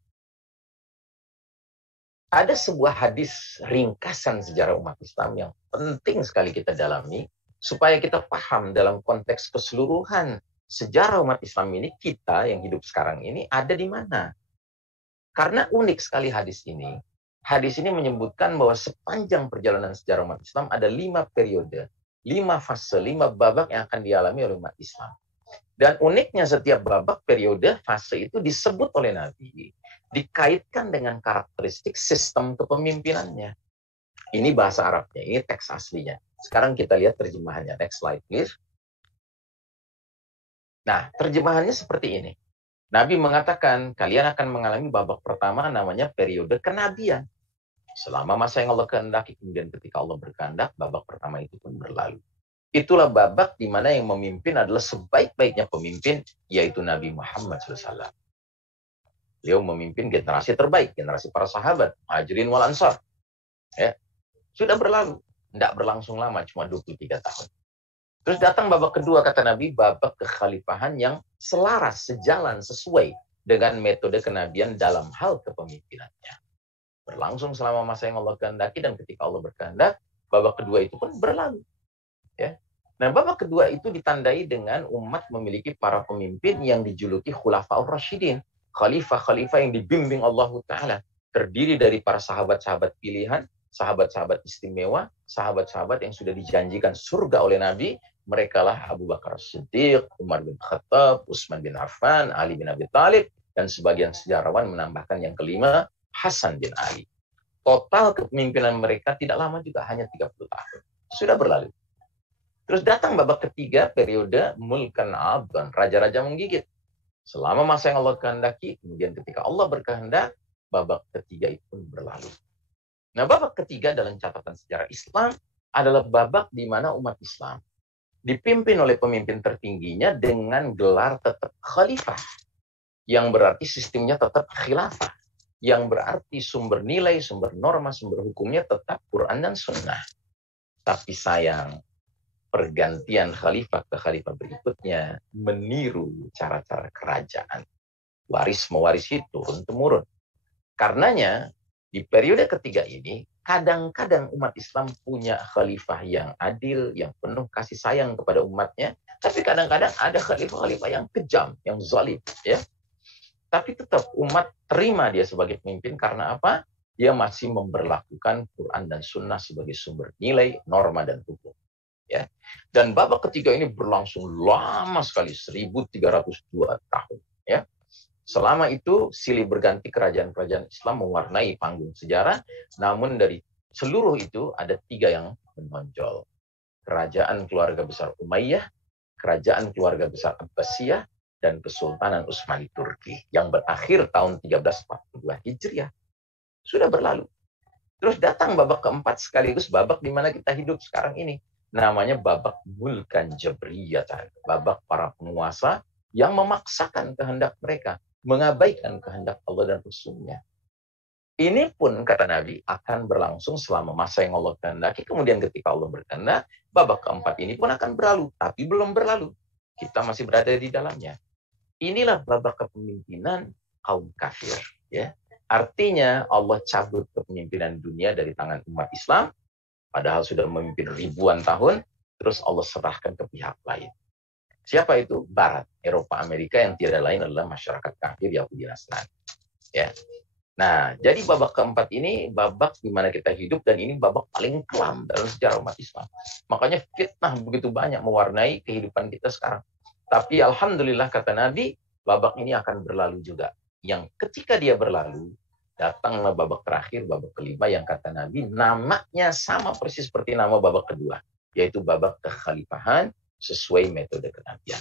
Ada sebuah hadis ringkasan sejarah umat Islam yang penting sekali kita dalami supaya kita paham dalam konteks keseluruhan sejarah umat Islam ini, kita yang hidup sekarang ini ada di mana. Karena unik sekali hadis ini. Hadis ini menyebutkan bahwa sepanjang perjalanan sejarah umat Islam ada 5 periode, 5 fase, 5 babak yang akan dialami oleh umat Islam. Dan uniknya setiap babak periode fase itu disebut oleh Nabi, dikaitkan dengan karakteristik sistem kepemimpinannya. Ini bahasa Arabnya, ini teks aslinya. Sekarang kita lihat terjemahannya. Next slide, please. Nah, terjemahannya seperti ini. Nabi mengatakan, kalian akan mengalami babak pertama namanya periode kenabian. Selama masa yang Allah kehendaki, kemudian ketika Allah berkehendak, babak pertama itu pun berlalu. Itulah babak di mana yang memimpin adalah sebaik-baiknya pemimpin, yaitu Nabi Muhammad SAW. Beliau memimpin generasi terbaik, generasi para sahabat, Muhajirin wal Ansar. Ya. Sudah berlalu, tidak berlangsung lama, cuma 23 tahun. Terus datang babak kedua, kata Nabi, babak kekhalifahan yang selaras, sejalan, sesuai dengan metode kenabian dalam hal kepemimpinannya. Berlangsung selama masa yang Allah kehendaki, dan ketika Allah berkehendak, babak kedua itu pun berlalu. Ya. Nah, babak kedua itu ditandai dengan umat memiliki para pemimpin yang dijuluki Khulafaur Rasyidin. Khalifah-khalifah yang dibimbing Allah Ta'ala. Terdiri dari para sahabat-sahabat pilihan, sahabat-sahabat istimewa, sahabat-sahabat yang sudah dijanjikan surga oleh Nabi. Mereka lah Abu Bakar Siddiq, Umar bin Khattab, Utsman bin Affan, Ali bin Abi Thalib, dan sebagian sejarawan menambahkan yang kelima, Hasan bin Ali. Total kepemimpinan mereka tidak lama juga, hanya 30 tahun. Sudah berlalu. Terus datang babak ketiga, periode Mulkan Abdan, raja-raja menggigit. Selama masa yang Allah kehendaki, kemudian ketika Allah berkehendak, babak ketiga itu pun berlalu. Nah, babak ketiga dalam catatan sejarah Islam adalah babak di mana umat Islam dipimpin oleh pemimpin tertingginya dengan gelar tetap khalifah, yang berarti sistemnya tetap khilafah, yang berarti sumber nilai, sumber norma, sumber hukumnya tetap Quran dan Sunnah. Tapi sayang, pergantian khalifah ke khalifah berikutnya meniru cara-cara kerajaan. Waris mewarisi, turun-temurun. Karenanya, di periode ketiga ini, kadang-kadang umat Islam punya khalifah yang adil, yang penuh kasih sayang kepada umatnya, tapi kadang-kadang ada khalifah-khalifah yang kejam, yang zalim. Ya. Tapi tetap umat terima dia sebagai pemimpin, karena apa? Dia masih memberlakukan Quran dan Sunnah sebagai sumber nilai, norma, dan hukum. Ya. Dan babak ketiga ini berlangsung lama sekali, 1302 tahun. Ya. Selama itu silih berganti kerajaan-kerajaan Islam mewarnai panggung sejarah, namun dari seluruh itu ada 3 yang menonjol. Kerajaan keluarga besar Umayyah, kerajaan keluarga besar Abbasiyah, dan Kesultanan Utsmani Turki yang berakhir tahun 1342 Hijriah. Sudah berlalu. Terus datang babak keempat sekaligus babak di mana kita hidup sekarang ini. Namanya babak mulkan jabriyatan. Babak para penguasa yang memaksakan kehendak mereka, mengabaikan kehendak Allah dan Rasul-Nya. Ini pun, kata Nabi, akan berlangsung selama masa yang Allah kehendaki. Kemudian ketika Allah berkehendak, babak keempat ini pun akan berlalu. Tapi belum berlalu. Kita masih berada di dalamnya. Inilah babak kepemimpinan kaum kafir. Ya. Artinya Allah cabut kepemimpinan dunia dari tangan umat Islam. Padahal sudah memimpin ribuan tahun. Terus Allah serahkan ke pihak lain. Siapa itu? Barat, Eropa, Amerika yang tidak lain adalah masyarakat kafir Yahudi Nasrani. Ya. Nah, jadi babak keempat ini babak di mana kita hidup dan ini babak paling kelam dalam sejarah umat Islam. Makanya fitnah begitu banyak mewarnai kehidupan kita sekarang. Tapi alhamdulillah kata Nabi, babak ini akan berlalu juga. Yang ketika dia berlalu, datanglah babak terakhir, babak kelima yang kata Nabi, namanya sama persis seperti nama babak kedua, yaitu babak kekhalifahan sesuai metode kenabian.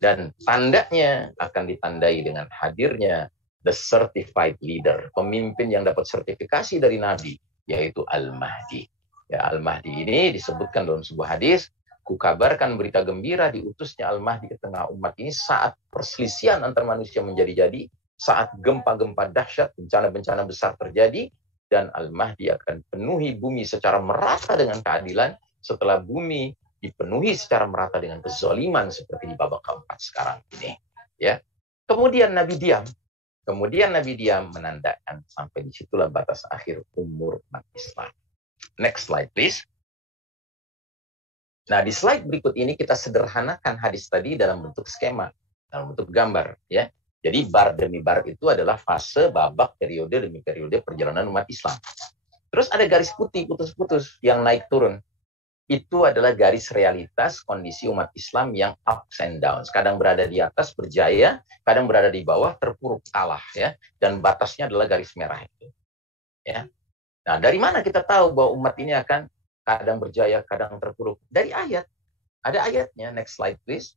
Dan tandanya akan ditandai dengan hadirnya the certified leader, pemimpin yang dapat sertifikasi dari Nabi, yaitu Al-Mahdi. Ya, Al-Mahdi ini disebutkan dalam sebuah hadis, kukabarkan berita gembira diutusnya Al-Mahdi ke tengah umat ini saat perselisihan antar manusia menjadi-jadi, saat gempa-gempa dahsyat, bencana-bencana besar terjadi, dan Al-Mahdi akan penuhi bumi secara merata dengan keadilan, setelah bumi dipenuhi secara merata dengan kezaliman seperti di babak keempat sekarang ini. Ya. Kemudian Nabi diam. Menandakan sampai disitulah batas akhir umur umat Islam. Next slide, please. Nah, di slide berikut ini kita sederhanakan hadis tadi dalam bentuk skema, dalam bentuk gambar. Ya. Jadi bar demi bar itu adalah fase babak periode demi periode perjalanan umat Islam. Terus ada garis putih putus-putus yang naik turun. Itu adalah garis realitas kondisi umat Islam yang ups and downs. Kadang berada di atas berjaya, kadang berada di bawah terpuruk kalah, ya. Dan batasnya adalah garis merah itu. Ya. Nah, dari mana kita tahu bahwa umat ini akan kadang berjaya, kadang terpuruk? Dari ayat. Ada ayatnya. Next slide, please.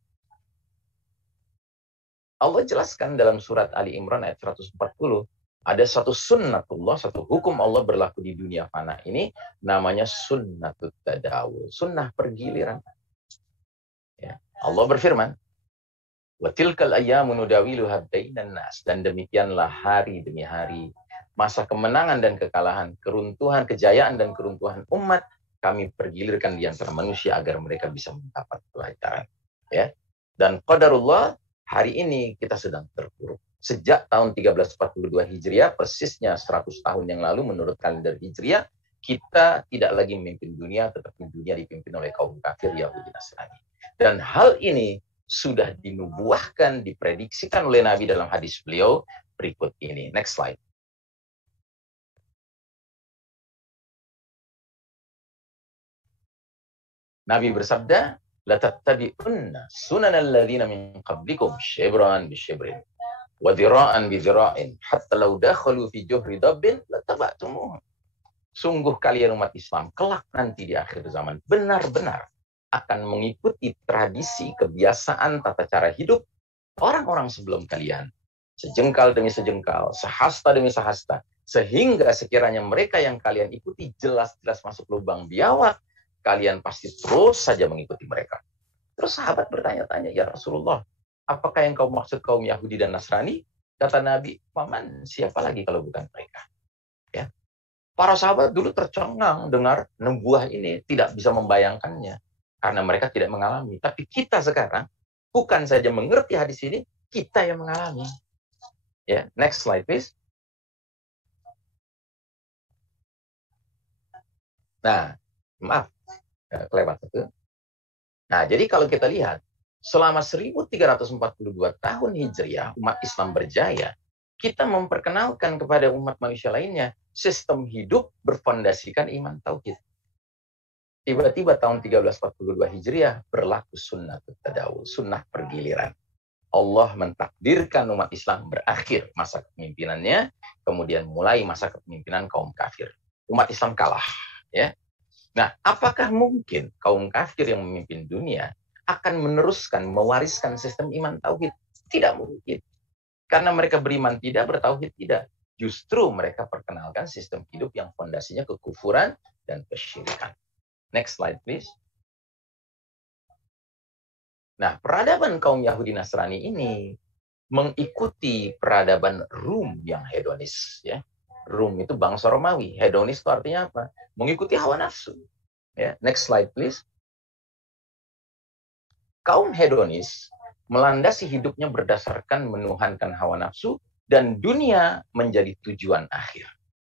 Allah jelaskan dalam surat Ali Imran ayat 140. Ada satu sunnatullah, satu hukum Allah berlaku di dunia fana ini, namanya sunnatut tadawul, sunnah pergiliran. Ya. Allah berfirman, wa tilkal ayyamu nudawiluha bainan nas, dan demikianlah hari demi hari, masa kemenangan dan kekalahan, keruntuhan, kejayaan dan keruntuhan umat, kami pergilirkan di antara manusia agar mereka bisa mendapat pelajaran. Ya. Dan qadarullah, hari ini kita sedang terpuruk. Sejak tahun 1342 Hijriah, persisnya 100 tahun yang lalu menurut kalender Hijriah, kita tidak lagi memimpin dunia, tetapi dunia dipimpin oleh kaum kafir Yahudi Nasrani. Dan hal ini sudah dinubuahkan, diprediksikan oleh Nabi dalam hadis beliau berikut ini. Next slide. Nabi bersabda, la tattabi'unna sunanal ladzina min qablikum shibran bi shibrin wa dhira'an bi dhira'in hatta law dakhalu fi juhri dabbin lataba'tumuh. Sungguh kalian umat Islam kelak nanti di akhir zaman benar-benar akan mengikuti tradisi, kebiasaan, tata cara hidup orang-orang sebelum kalian. Sejengkal demi sejengkal, sehasta demi sehasta, sehingga sekiranya mereka yang kalian ikuti jelas-jelas masuk lubang biawak, kalian pasti terus saja mengikuti mereka. Terus sahabat bertanya-tanya, ya Rasulullah, apakah yang kau maksud kaum Yahudi dan Nasrani? Kata Nabi, paman, siapa lagi kalau bukan mereka? Ya. Para sahabat dulu tercengang dengar nubuah ini, tidak bisa membayangkannya karena mereka tidak mengalami. Tapi kita sekarang bukan saja mengerti hadis ini, kita yang mengalami. Ya, next slide please. Nah, maaf, kelewat satu. Nah, jadi kalau kita lihat selama 1342 tahun Hijriah, umat Islam berjaya, kita memperkenalkan kepada umat manusia lainnya sistem hidup berfondasikan iman tauhid. Tiba-tiba tahun 1342 Hijriah berlaku sunnah tadawul, sunnah pergiliran. Allah mentakdirkan umat Islam berakhir masa kepemimpinannya, kemudian mulai masa kepemimpinan kaum kafir. Umat Islam kalah. Ya. Nah, apakah mungkin kaum kafir yang memimpin dunia akan meneruskan, mewariskan sistem iman tauhid? Tidak mungkin. Karena mereka beriman tidak, bertauhid tidak. Justru mereka perkenalkan sistem hidup yang fondasinya kekufuran dan kesyirikan. Next slide, please. Nah, peradaban kaum Yahudi Nasrani ini mengikuti peradaban Rum yang hedonis. Ya. Rum itu bangsa Romawi. Hedonis itu artinya apa? Mengikuti hawa nafsu. Ya. Next slide, please. Kaum hedonis melandasi hidupnya berdasarkan menuhankan hawa nafsu dan dunia menjadi tujuan akhir.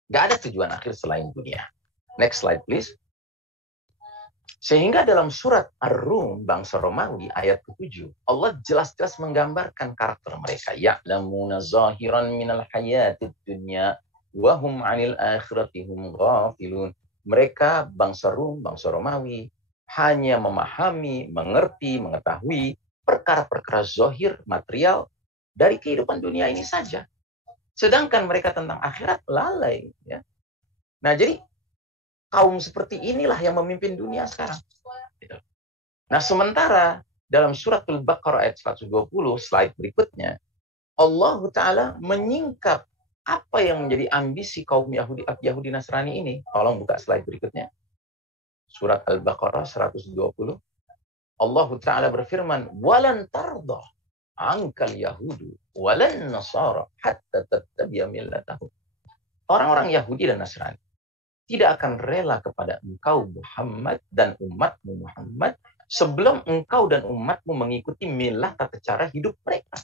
Gak ada tujuan akhir selain dunia. Next slide, please. Sehingga dalam surat Ar-Rum, bangsa Romawi, ayat ke-7, Allah jelas-jelas menggambarkan karakter mereka. Ya'lamuna zahiran minal hayatid dunya, wahum 'anil akhirati hum ghafilun. Mereka, bangsa Rum, bangsa Romawi, hanya memahami, mengerti, mengetahui perkara-perkara zahir, material, dari kehidupan dunia ini saja. Sedangkan mereka tentang akhirat lalai. Ya. Nah, jadi kaum seperti inilah yang memimpin dunia sekarang. Nah, sementara dalam surat Al-Baqarah ayat 120, slide berikutnya, Allah Ta'ala menyingkap apa yang menjadi ambisi kaum Yahudi Nasrani ini. Tolong buka slide berikutnya. Surat Al-Baqarah 120. Allah Ta'ala berfirman, "Walan tardah ankal yahudu walan nasara hatta tattabi'a millatahum." Orang-orang Yahudi dan Nasrani tidak akan rela kepada engkau Muhammad dan umatmu Muhammad sebelum engkau dan umatmu mengikuti milah tata cara hidup mereka.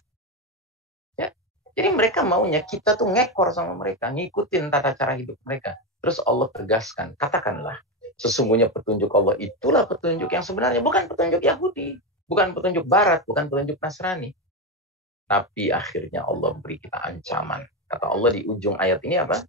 Ya. Jadi mereka maunya kita tuh ngekor sama mereka, ngikutin tata cara hidup mereka. Terus Allah tegaskan, katakanlah, sesungguhnya petunjuk Allah itulah petunjuk yang sebenarnya, bukan petunjuk Yahudi, bukan petunjuk Barat, bukan petunjuk Nasrani. Tapi akhirnya Allah beri kita ancaman. Kata Allah di ujung ayat ini apa?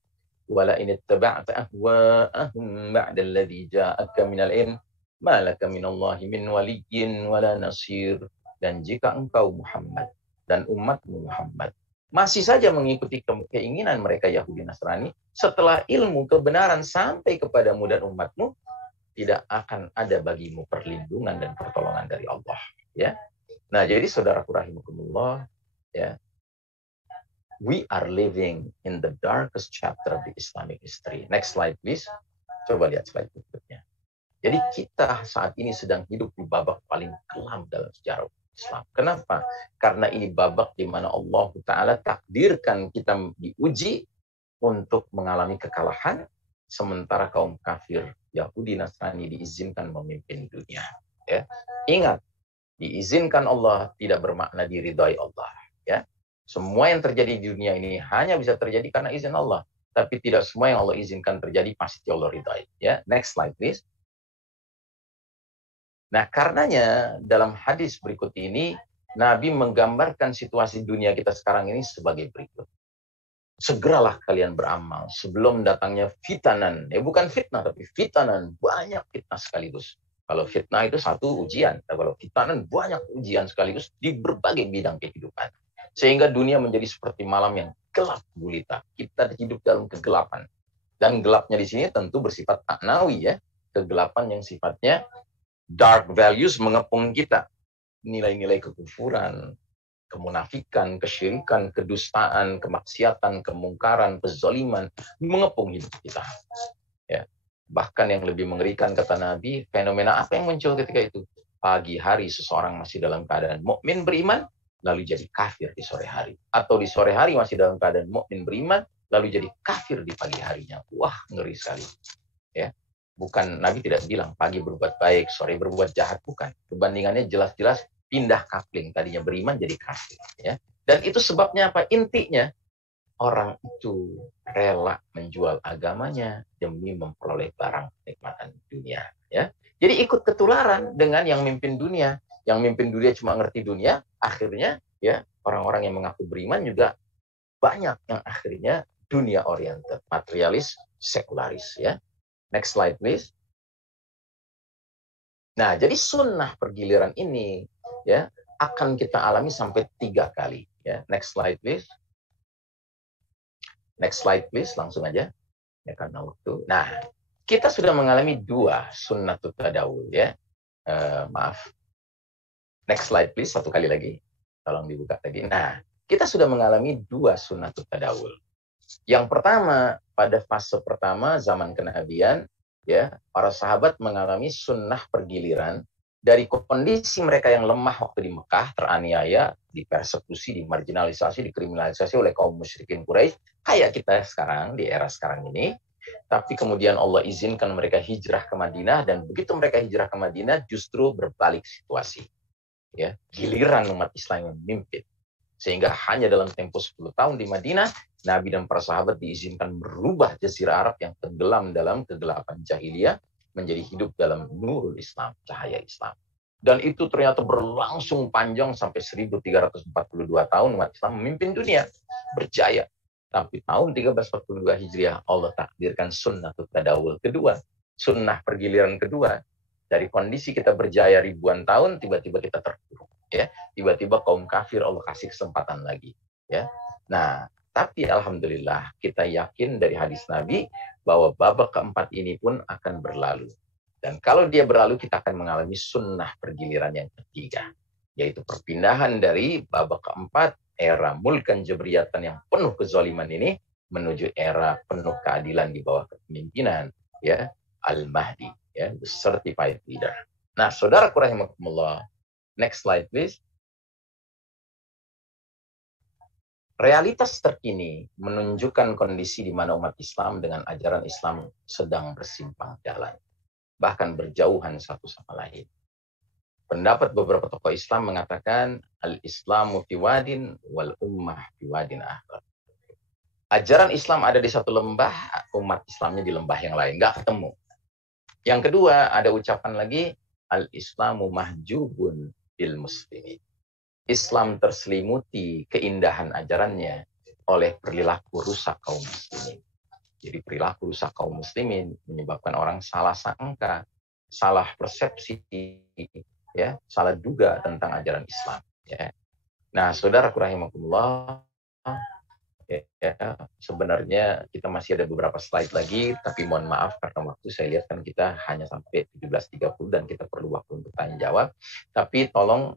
Wala in ittaba'ta ahwa'ahum ba'da alladhi ja'aka minal ilm ma laka minallahi min waliyyin wala nasir. Dan jika engkau Muhammad dan umatmu Muhammad masih saja mengikuti keinginan mereka Yahudi Nasrani, setelah ilmu kebenaran sampai kepadamu dan umatmu, tidak akan ada bagimu perlindungan dan pertolongan dari Allah. Ya. Nah, jadi saudaraku rahimakumullah, ya, we are living in the darkest chapter of the Islamic history. Next slide, please. Coba lihat slide berikutnya. Jadi kita saat ini sedang hidup di babak paling kelam dalam sejarah Islam. Kenapa? Karena ini babak di mana Allah Ta'ala takdirkan kita diuji untuk mengalami kekalahan, sementara kaum kafir Yahudi Nasrani diizinkan memimpin dunia. Ya. Ingat, diizinkan Allah tidak bermakna diridhai Allah. Ya. Semua yang terjadi di dunia ini hanya bisa terjadi karena izin Allah. Tapi tidak semua yang Allah izinkan terjadi pasti Allah ridhai. Ya. Next slide, please. Nah, karenanya dalam hadis berikut ini, Nabi menggambarkan situasi dunia kita sekarang ini sebagai berikut. Segeralah kalian beramal sebelum datangnya fitanan. Bukan fitnah, tapi fitanan. Banyak fitnah sekaligus. Kalau fitnah itu satu ujian. Kalau fitanan banyak ujian sekaligus di berbagai bidang kehidupan. Sehingga dunia menjadi seperti malam yang gelap gulita. Kita hidup dalam kegelapan. Dan gelapnya di sini tentu bersifat maknawi, ya. Kegelapan yang sifatnya dark values mengepung kita. Nilai-nilai kekufuran, kemunafikan, kesyirikan, kedustaan, kemaksiatan, kemungkaran, kezaliman mengepung hidup kita. Ya. Bahkan yang lebih mengerikan kata Nabi, fenomena apa yang muncul ketika itu? Pagi hari seseorang masih dalam keadaan mukmin beriman, lalu jadi kafir di sore hari. Atau di sore hari masih dalam keadaan mukmin beriman, lalu jadi kafir di pagi harinya. Wah, ngeri sekali. Ya. Bukan, Nabi tidak bilang pagi berbuat baik, sore berbuat jahat, bukan. Perbandingannya jelas-jelas pindah kapling, tadinya beriman jadi kafir. Ya. Dan itu sebabnya apa? Intinya, orang itu rela menjual agamanya demi memperoleh barang kenikmatan dunia. Ya. Jadi ikut ketularan dengan yang mimpin dunia. Yang mimpin dunia cuma ngerti dunia, akhirnya ya orang-orang yang mengaku beriman juga banyak yang akhirnya dunia oriented, materialis, sekularis. Ya. Next slide, please. Nah, jadi sunnah pergiliran ini ya akan kita alami sampai 3 kali. Ya, next slide, please. Next slide, please. Langsung aja. Ya, karena waktu. Nah, kita sudah mengalami 2 sunnatut tadawul. Ya, maaf. Next slide, please. 1 kali lagi. Tolong dibuka lagi. Nah, kita sudah mengalami 2 sunnatut tadawul. Yang pertama, pada fase pertama zaman kenabian, ya, para sahabat mengalami sunnah pergiliran dari kondisi mereka yang lemah waktu di Mekah, teraniaya, dipersekusi, dimarginalisasi, dikriminalisasi oleh kaum musyrikin Quraisy, kayak kita sekarang di era sekarang ini. Tapi kemudian Allah izinkan mereka hijrah ke Madinah, dan begitu mereka hijrah ke Madinah justru berbalik situasi. Ya, giliran umat Islam yang memimpin. Sehingga hanya dalam tempo 10 tahun di Madinah, Nabi dan para sahabat diizinkan merubah jazirah Arab yang tenggelam dalam kegelapan jahiliyah menjadi hidup dalam nurul Islam, cahaya Islam. Dan itu ternyata berlangsung panjang sampai 1342 tahun umat Islam memimpin dunia, berjaya. Tapi tahun 1342 Hijriah Allah takdirkan sunnatut tadawul kedua, sunnah pergiliran kedua. Dari kondisi kita berjaya ribuan tahun, tiba-tiba kita terpuruk. Ya, tiba-tiba kaum kafir Allah kasih kesempatan lagi. Ya, nah, tapi alhamdulillah kita yakin dari hadis Nabi bahwa babak keempat ini pun akan berlalu. Dan kalau dia berlalu, kita akan mengalami sunnah pergiliran yang ketiga, yaitu perpindahan dari babak keempat era mulkan jabriyatan yang penuh kezaliman ini menuju era penuh keadilan di bawah kepemimpinan ya Al-Mahdi. Ya, the certified leader. Nah, saudaraku rahimakumullah, next slide please. Realitas terkini menunjukkan kondisi di mana umat Islam dengan ajaran Islam sedang bersimpang jalan, bahkan berjauhan satu sama lain. Pendapat beberapa tokoh Islam mengatakan al-Islamu fi wadin wal ummah fi wadin akhar. Ajaran Islam ada di satu lembah, umat Islamnya di lembah yang lain, nggak ketemu. Yang kedua, ada ucapan lagi, al-Islamu mahjubun bil muslimin. Islam terselimuti keindahan ajarannya oleh perilaku rusak kaum muslimin. Jadi perilaku rusak kaum muslimin menyebabkan orang salah sangka, salah persepsi, ya, salah duga tentang ajaran Islam. Ya. Nah, saudaraku rahimakumullah, ya, sebenarnya kita masih ada beberapa slide lagi, tapi mohon maaf karena waktu saya lihat kan kita hanya sampai 17.30 dan kita perlu waktu untuk tanya jawab. Tapi tolong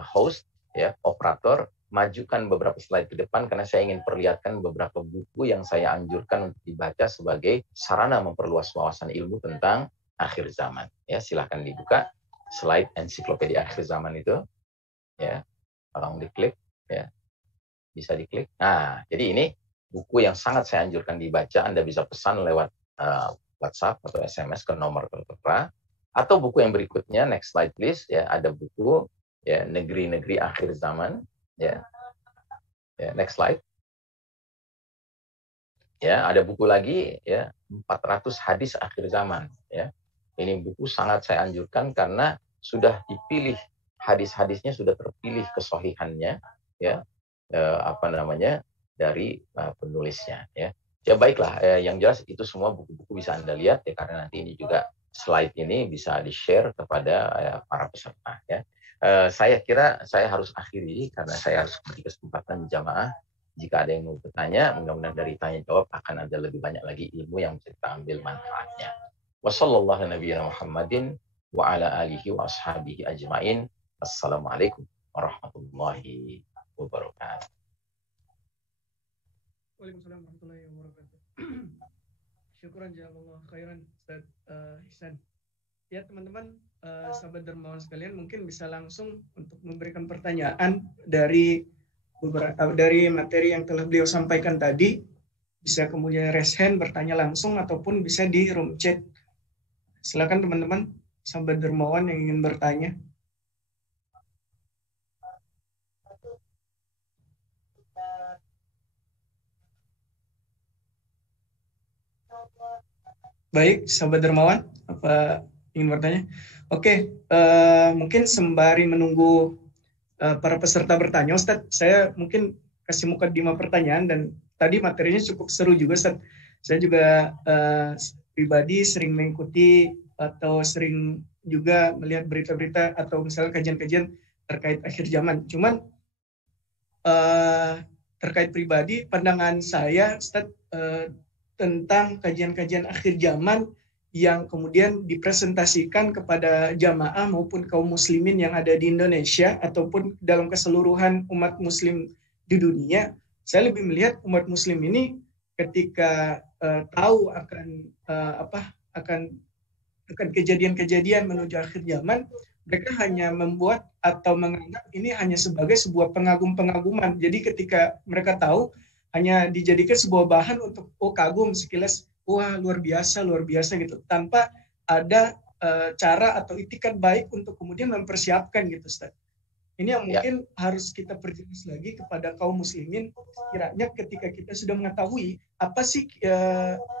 host, ya, operator, majukan beberapa slide ke depan karena saya ingin perlihatkan beberapa buku yang saya anjurkan untuk dibaca sebagai sarana memperluas wawasan ilmu tentang akhir zaman. Ya, silahkan dibuka slide ensiklopedia akhir zaman itu. Ya, tolong diklik, ya. Bisa diklik. Nah, jadi ini buku yang sangat saya anjurkan dibaca. Anda bisa pesan lewat WhatsApp atau SMS ke nomor tertera. Atau buku yang berikutnya, next slide please. Ya, ada buku ya negeri-negeri akhir zaman. Ya, next slide. Ya, ada buku lagi ya 400 hadis akhir zaman. Ya, ini buku sangat saya anjurkan karena sudah dipilih hadis-hadisnya, sudah terpilih kesohihannya. Ya. Dari penulisnya ya. Ya baiklah, yang jelas itu semua buku-buku bisa Anda lihat ya, karena nanti ini juga slide ini bisa di-share kepada para peserta ya. Saya kira saya harus akhiri karena saya harus beri kesempatan jamaah. Jika ada yang mau bertanya, mudah-mudahan dari tanya jawab akan ada lebih banyak lagi ilmu yang bisa kita ambil manfaatnya. Wassallallahu nabiyana Muhammadin wa ala alihi wa ashabihi ajmain. Assalamualaikum warahmatullahi wabarakatuh. Waalaikumsalam warahmatullahi wabarakatuh. Syukuran jazakallahu khairan Ustaz Ihsan. Ya teman-teman, sahabat dermawan sekalian, mungkin bisa langsung untuk memberikan pertanyaan dari materi yang telah beliau sampaikan tadi. Bisa kemudian raise hand bertanya langsung ataupun bisa di room chat. Silakan teman-teman sahabat dermawan yang ingin bertanya. Baik, sahabat dermawan, apa ingin bertanya? Oke, mungkin sembari menunggu para peserta bertanya, Ustaz, saya mungkin kasih mukadimah pertanyaan dan tadi materinya cukup seru juga, Ustaz. Saya juga pribadi sering mengikuti atau sering juga melihat berita-berita atau misalnya kajian-kajian terkait akhir zaman. Cuman terkait pribadi, pandangan saya, Ustaz, tentang kajian-kajian akhir zaman yang kemudian dipresentasikan kepada jamaah maupun kaum muslimin yang ada di Indonesia ataupun dalam keseluruhan umat muslim di dunia. Saya lebih melihat umat muslim ini ketika tahu akan kejadian-kejadian menuju akhir zaman, mereka hanya membuat atau menganggap ini hanya sebagai sebuah pengagum-pengaguman. Jadi ketika mereka tahu, hanya dijadikan sebuah bahan untuk kagum sekilas, wah luar biasa gitu, tanpa ada cara atau itikat baik untuk kemudian mempersiapkan gitu, Ustaz. Ini yang mungkin harus kita perjelas lagi kepada kaum muslimin, kiranya ketika kita sudah mengetahui apa sih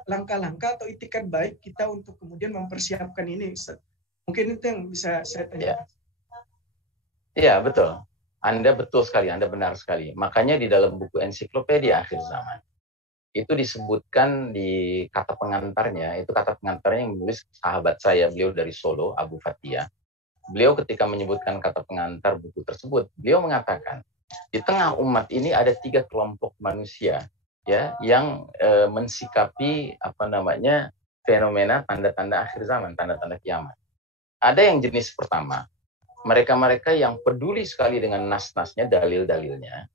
langkah-langkah atau itikat baik kita untuk kemudian mempersiapkan ini, Ustaz. Mungkin itu yang bisa saya tanya. Iya, betul. Anda betul sekali, Anda benar sekali. Makanya di dalam buku Ensiklopedia Akhir Zaman, itu disebutkan di kata pengantarnya, itu kata pengantarnya yang menulis sahabat saya, beliau dari Solo, Abu Fathia. Beliau ketika menyebutkan kata pengantar buku tersebut, beliau mengatakan, di tengah umat ini ada 3 kelompok manusia ya yang mensikapi fenomena tanda-tanda akhir zaman, tanda-tanda kiamat. Ada yang jenis pertama, mereka-mereka yang peduli sekali dengan nas-nasnya, dalil-dalilnya,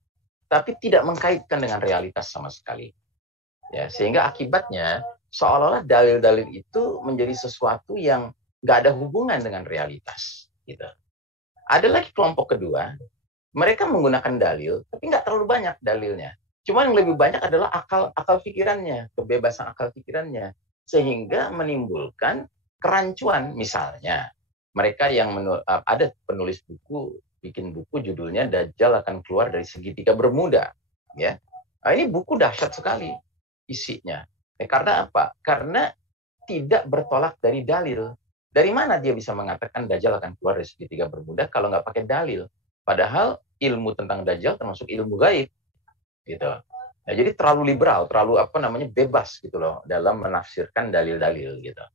tapi tidak mengkaitkan dengan realitas sama sekali. Ya, sehingga akibatnya seolah-olah dalil-dalil itu menjadi sesuatu yang nggak ada hubungan dengan realitas. Gitu. Ada lagi kelompok kedua, mereka menggunakan dalil, tapi nggak terlalu banyak dalilnya. Cuma yang lebih banyak adalah akal pikirannya, kebebasan akal pikirannya, sehingga menimbulkan kerancuan. Misalnya, mereka yang ada penulis buku, bikin buku judulnya Dajjal akan keluar dari segitiga Bermuda. Ya, nah, ini buku dahsyat sekali isinya. Karena apa? Karena tidak bertolak dari dalil. Dari mana dia bisa mengatakan Dajjal akan keluar dari segitiga Bermuda kalau nggak pakai dalil? Padahal ilmu tentang Dajjal termasuk ilmu gaib, gitu. Nah, jadi terlalu liberal, terlalu bebas gitu loh dalam menafsirkan dalil-dalil gitu,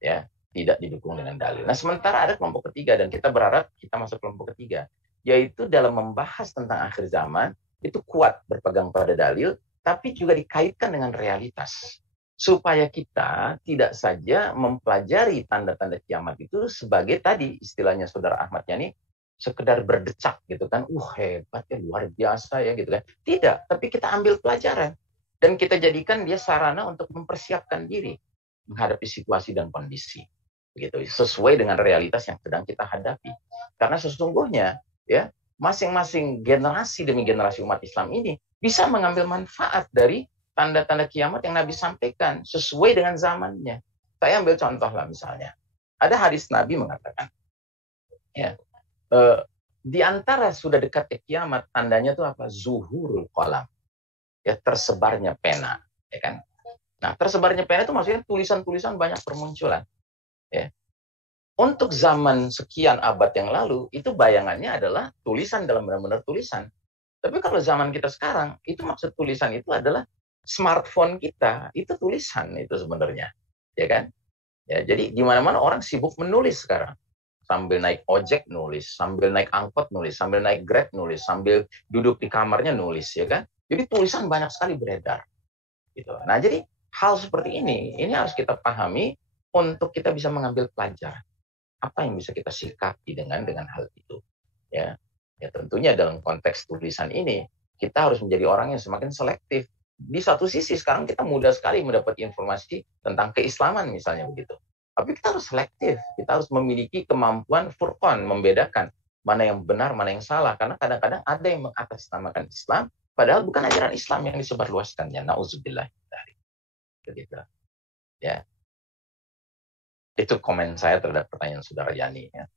ya, tidak didukung dengan dalil. Nah, sementara ada kelompok ketiga dan kita berharap kita masuk kelompok ketiga, yaitu dalam membahas tentang akhir zaman itu kuat berpegang pada dalil, tapi juga dikaitkan dengan realitas. Supaya kita tidak saja mempelajari tanda-tanda kiamat itu sebagai tadi istilahnya Saudara Ahmad Yani, sekedar berdecak gitu kan, hebat ya, luar biasa ya gitu kan. Tidak, tapi kita ambil pelajaran dan kita jadikan dia sarana untuk mempersiapkan diri menghadapi situasi dan kondisi. Begitu, sesuai dengan realitas yang sedang kita hadapi. Karena sesungguhnya ya, masing-masing generasi demi generasi umat Islam ini bisa mengambil manfaat dari tanda-tanda kiamat yang Nabi sampaikan sesuai dengan zamannya. Saya ambil contoh lah misalnya. Ada hadis Nabi mengatakan, ya, di antara sudah dekat ke kiamat, tandanya itu apa? Zuhurul qalam. Ya, tersebarnya pena. Ya kan? Nah, tersebarnya pena itu maksudnya tulisan-tulisan banyak bermunculan. Ya. Untuk zaman sekian abad yang lalu, itu bayangannya adalah tulisan dalam benar-benar tulisan. Tapi kalau zaman kita sekarang, itu maksud tulisan itu adalah smartphone kita, itu tulisan itu sebenarnya, ya kan? Ya, jadi di mana-mana orang sibuk menulis sekarang, sambil naik ojek nulis, sambil naik angkot nulis, sambil naik Grab nulis, sambil duduk di kamarnya nulis, ya kan? Jadi tulisan banyak sekali beredar, gitu. Nah, jadi hal seperti ini harus kita pahami untuk kita bisa mengambil pelajaran. Apa yang bisa kita sikapi dengan hal itu, ya? Ya tentunya dalam konteks tulisan ini kita harus menjadi orang yang semakin selektif. Di satu sisi sekarang kita mudah sekali mendapat informasi tentang keislaman misalnya begitu. Tapi kita harus selektif, kita harus memiliki kemampuan furqan, membedakan mana yang benar, mana yang salah. Karena kadang-kadang ada yang mengatasnamakan Islam, padahal bukan ajaran Islam yang disebarluaskannya. Nauzubillah dari begitu. Ya, itu komen saya terhadap pertanyaan Saudara Yani. Ya.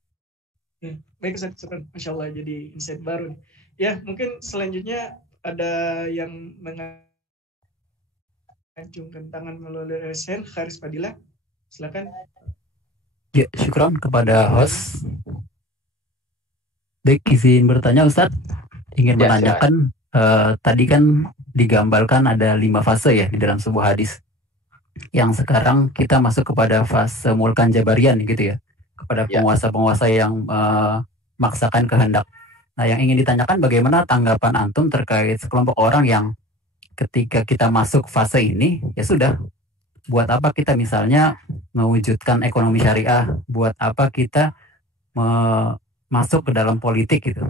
Baik, Ustaz, Masya Allah, jadi insight baru. Ya, mungkin selanjutnya ada yang acungkan tangan melalui resen Haris Fadilah, silakan. Ya, syukron kepada host. Baik, izin bertanya Ustadz, ingin menanyakan tadi kan digambarkan ada 5 fase ya di dalam sebuah hadis. Yang sekarang kita masuk kepada fase mulkan jabarian gitu ya, kepada penguasa-penguasa yang memaksakan kehendak. Nah, yang ingin ditanyakan bagaimana tanggapan antum terkait sekelompok orang yang ketika kita masuk fase ini, ya sudah, buat apa kita misalnya mewujudkan ekonomi syariah, buat apa kita masuk ke dalam politik gitu.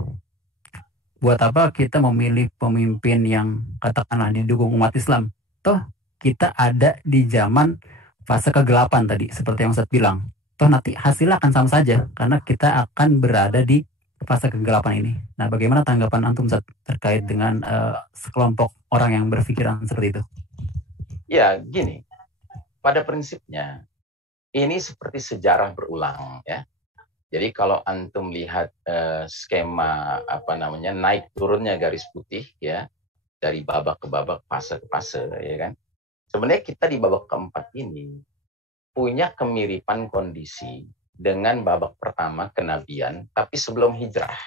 Buat apa kita memilih pemimpin yang katakanlah didukung umat Islam. Toh kita ada di zaman fase kegelapan tadi, seperti yang Ustadz bilang. Toh nanti hasilnya akan sama saja, karena kita akan berada di fase kegelapan ini. Nah, bagaimana tanggapan Antum Ustadz terkait dengan sekelompok orang yang berpikiran seperti itu? Ya, gini. Pada prinsipnya, ini seperti sejarah berulang, ya. Jadi kalau antum lihat skema naik turunnya garis putih, ya, dari babak ke babak, fase ke fase, ya kan. Sebenarnya kita di babak keempat ini punya kemiripan kondisi dengan babak pertama kenabian, tapi sebelum hijrah.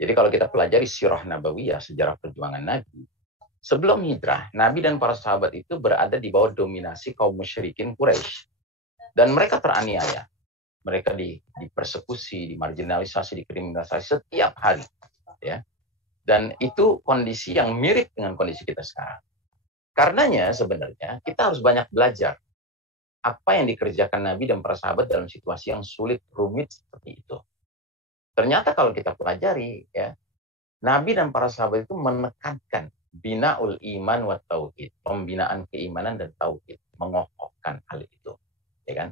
Jadi kalau kita pelajari sirah nabawiyah, sejarah perjuangan Nabi, sebelum hijrah, Nabi dan para sahabat itu berada di bawah dominasi kaum musyrikin Quraisy. Dan mereka teraniaya. Mereka dipersekusi, dimarginalisasi, dikriminalisasi setiap hari. Ya. Dan itu kondisi yang mirip dengan kondisi kita sekarang. Karenanya sebenarnya kita harus banyak belajar apa yang dikerjakan Nabi dan para sahabat dalam situasi yang sulit, rumit seperti itu. Ternyata kalau kita pelajari, ya, Nabi dan para sahabat itu menekankan binaul iman wa tauhid, pembinaan keimanan dan tauhid, mengokohkan hal itu, ya kan?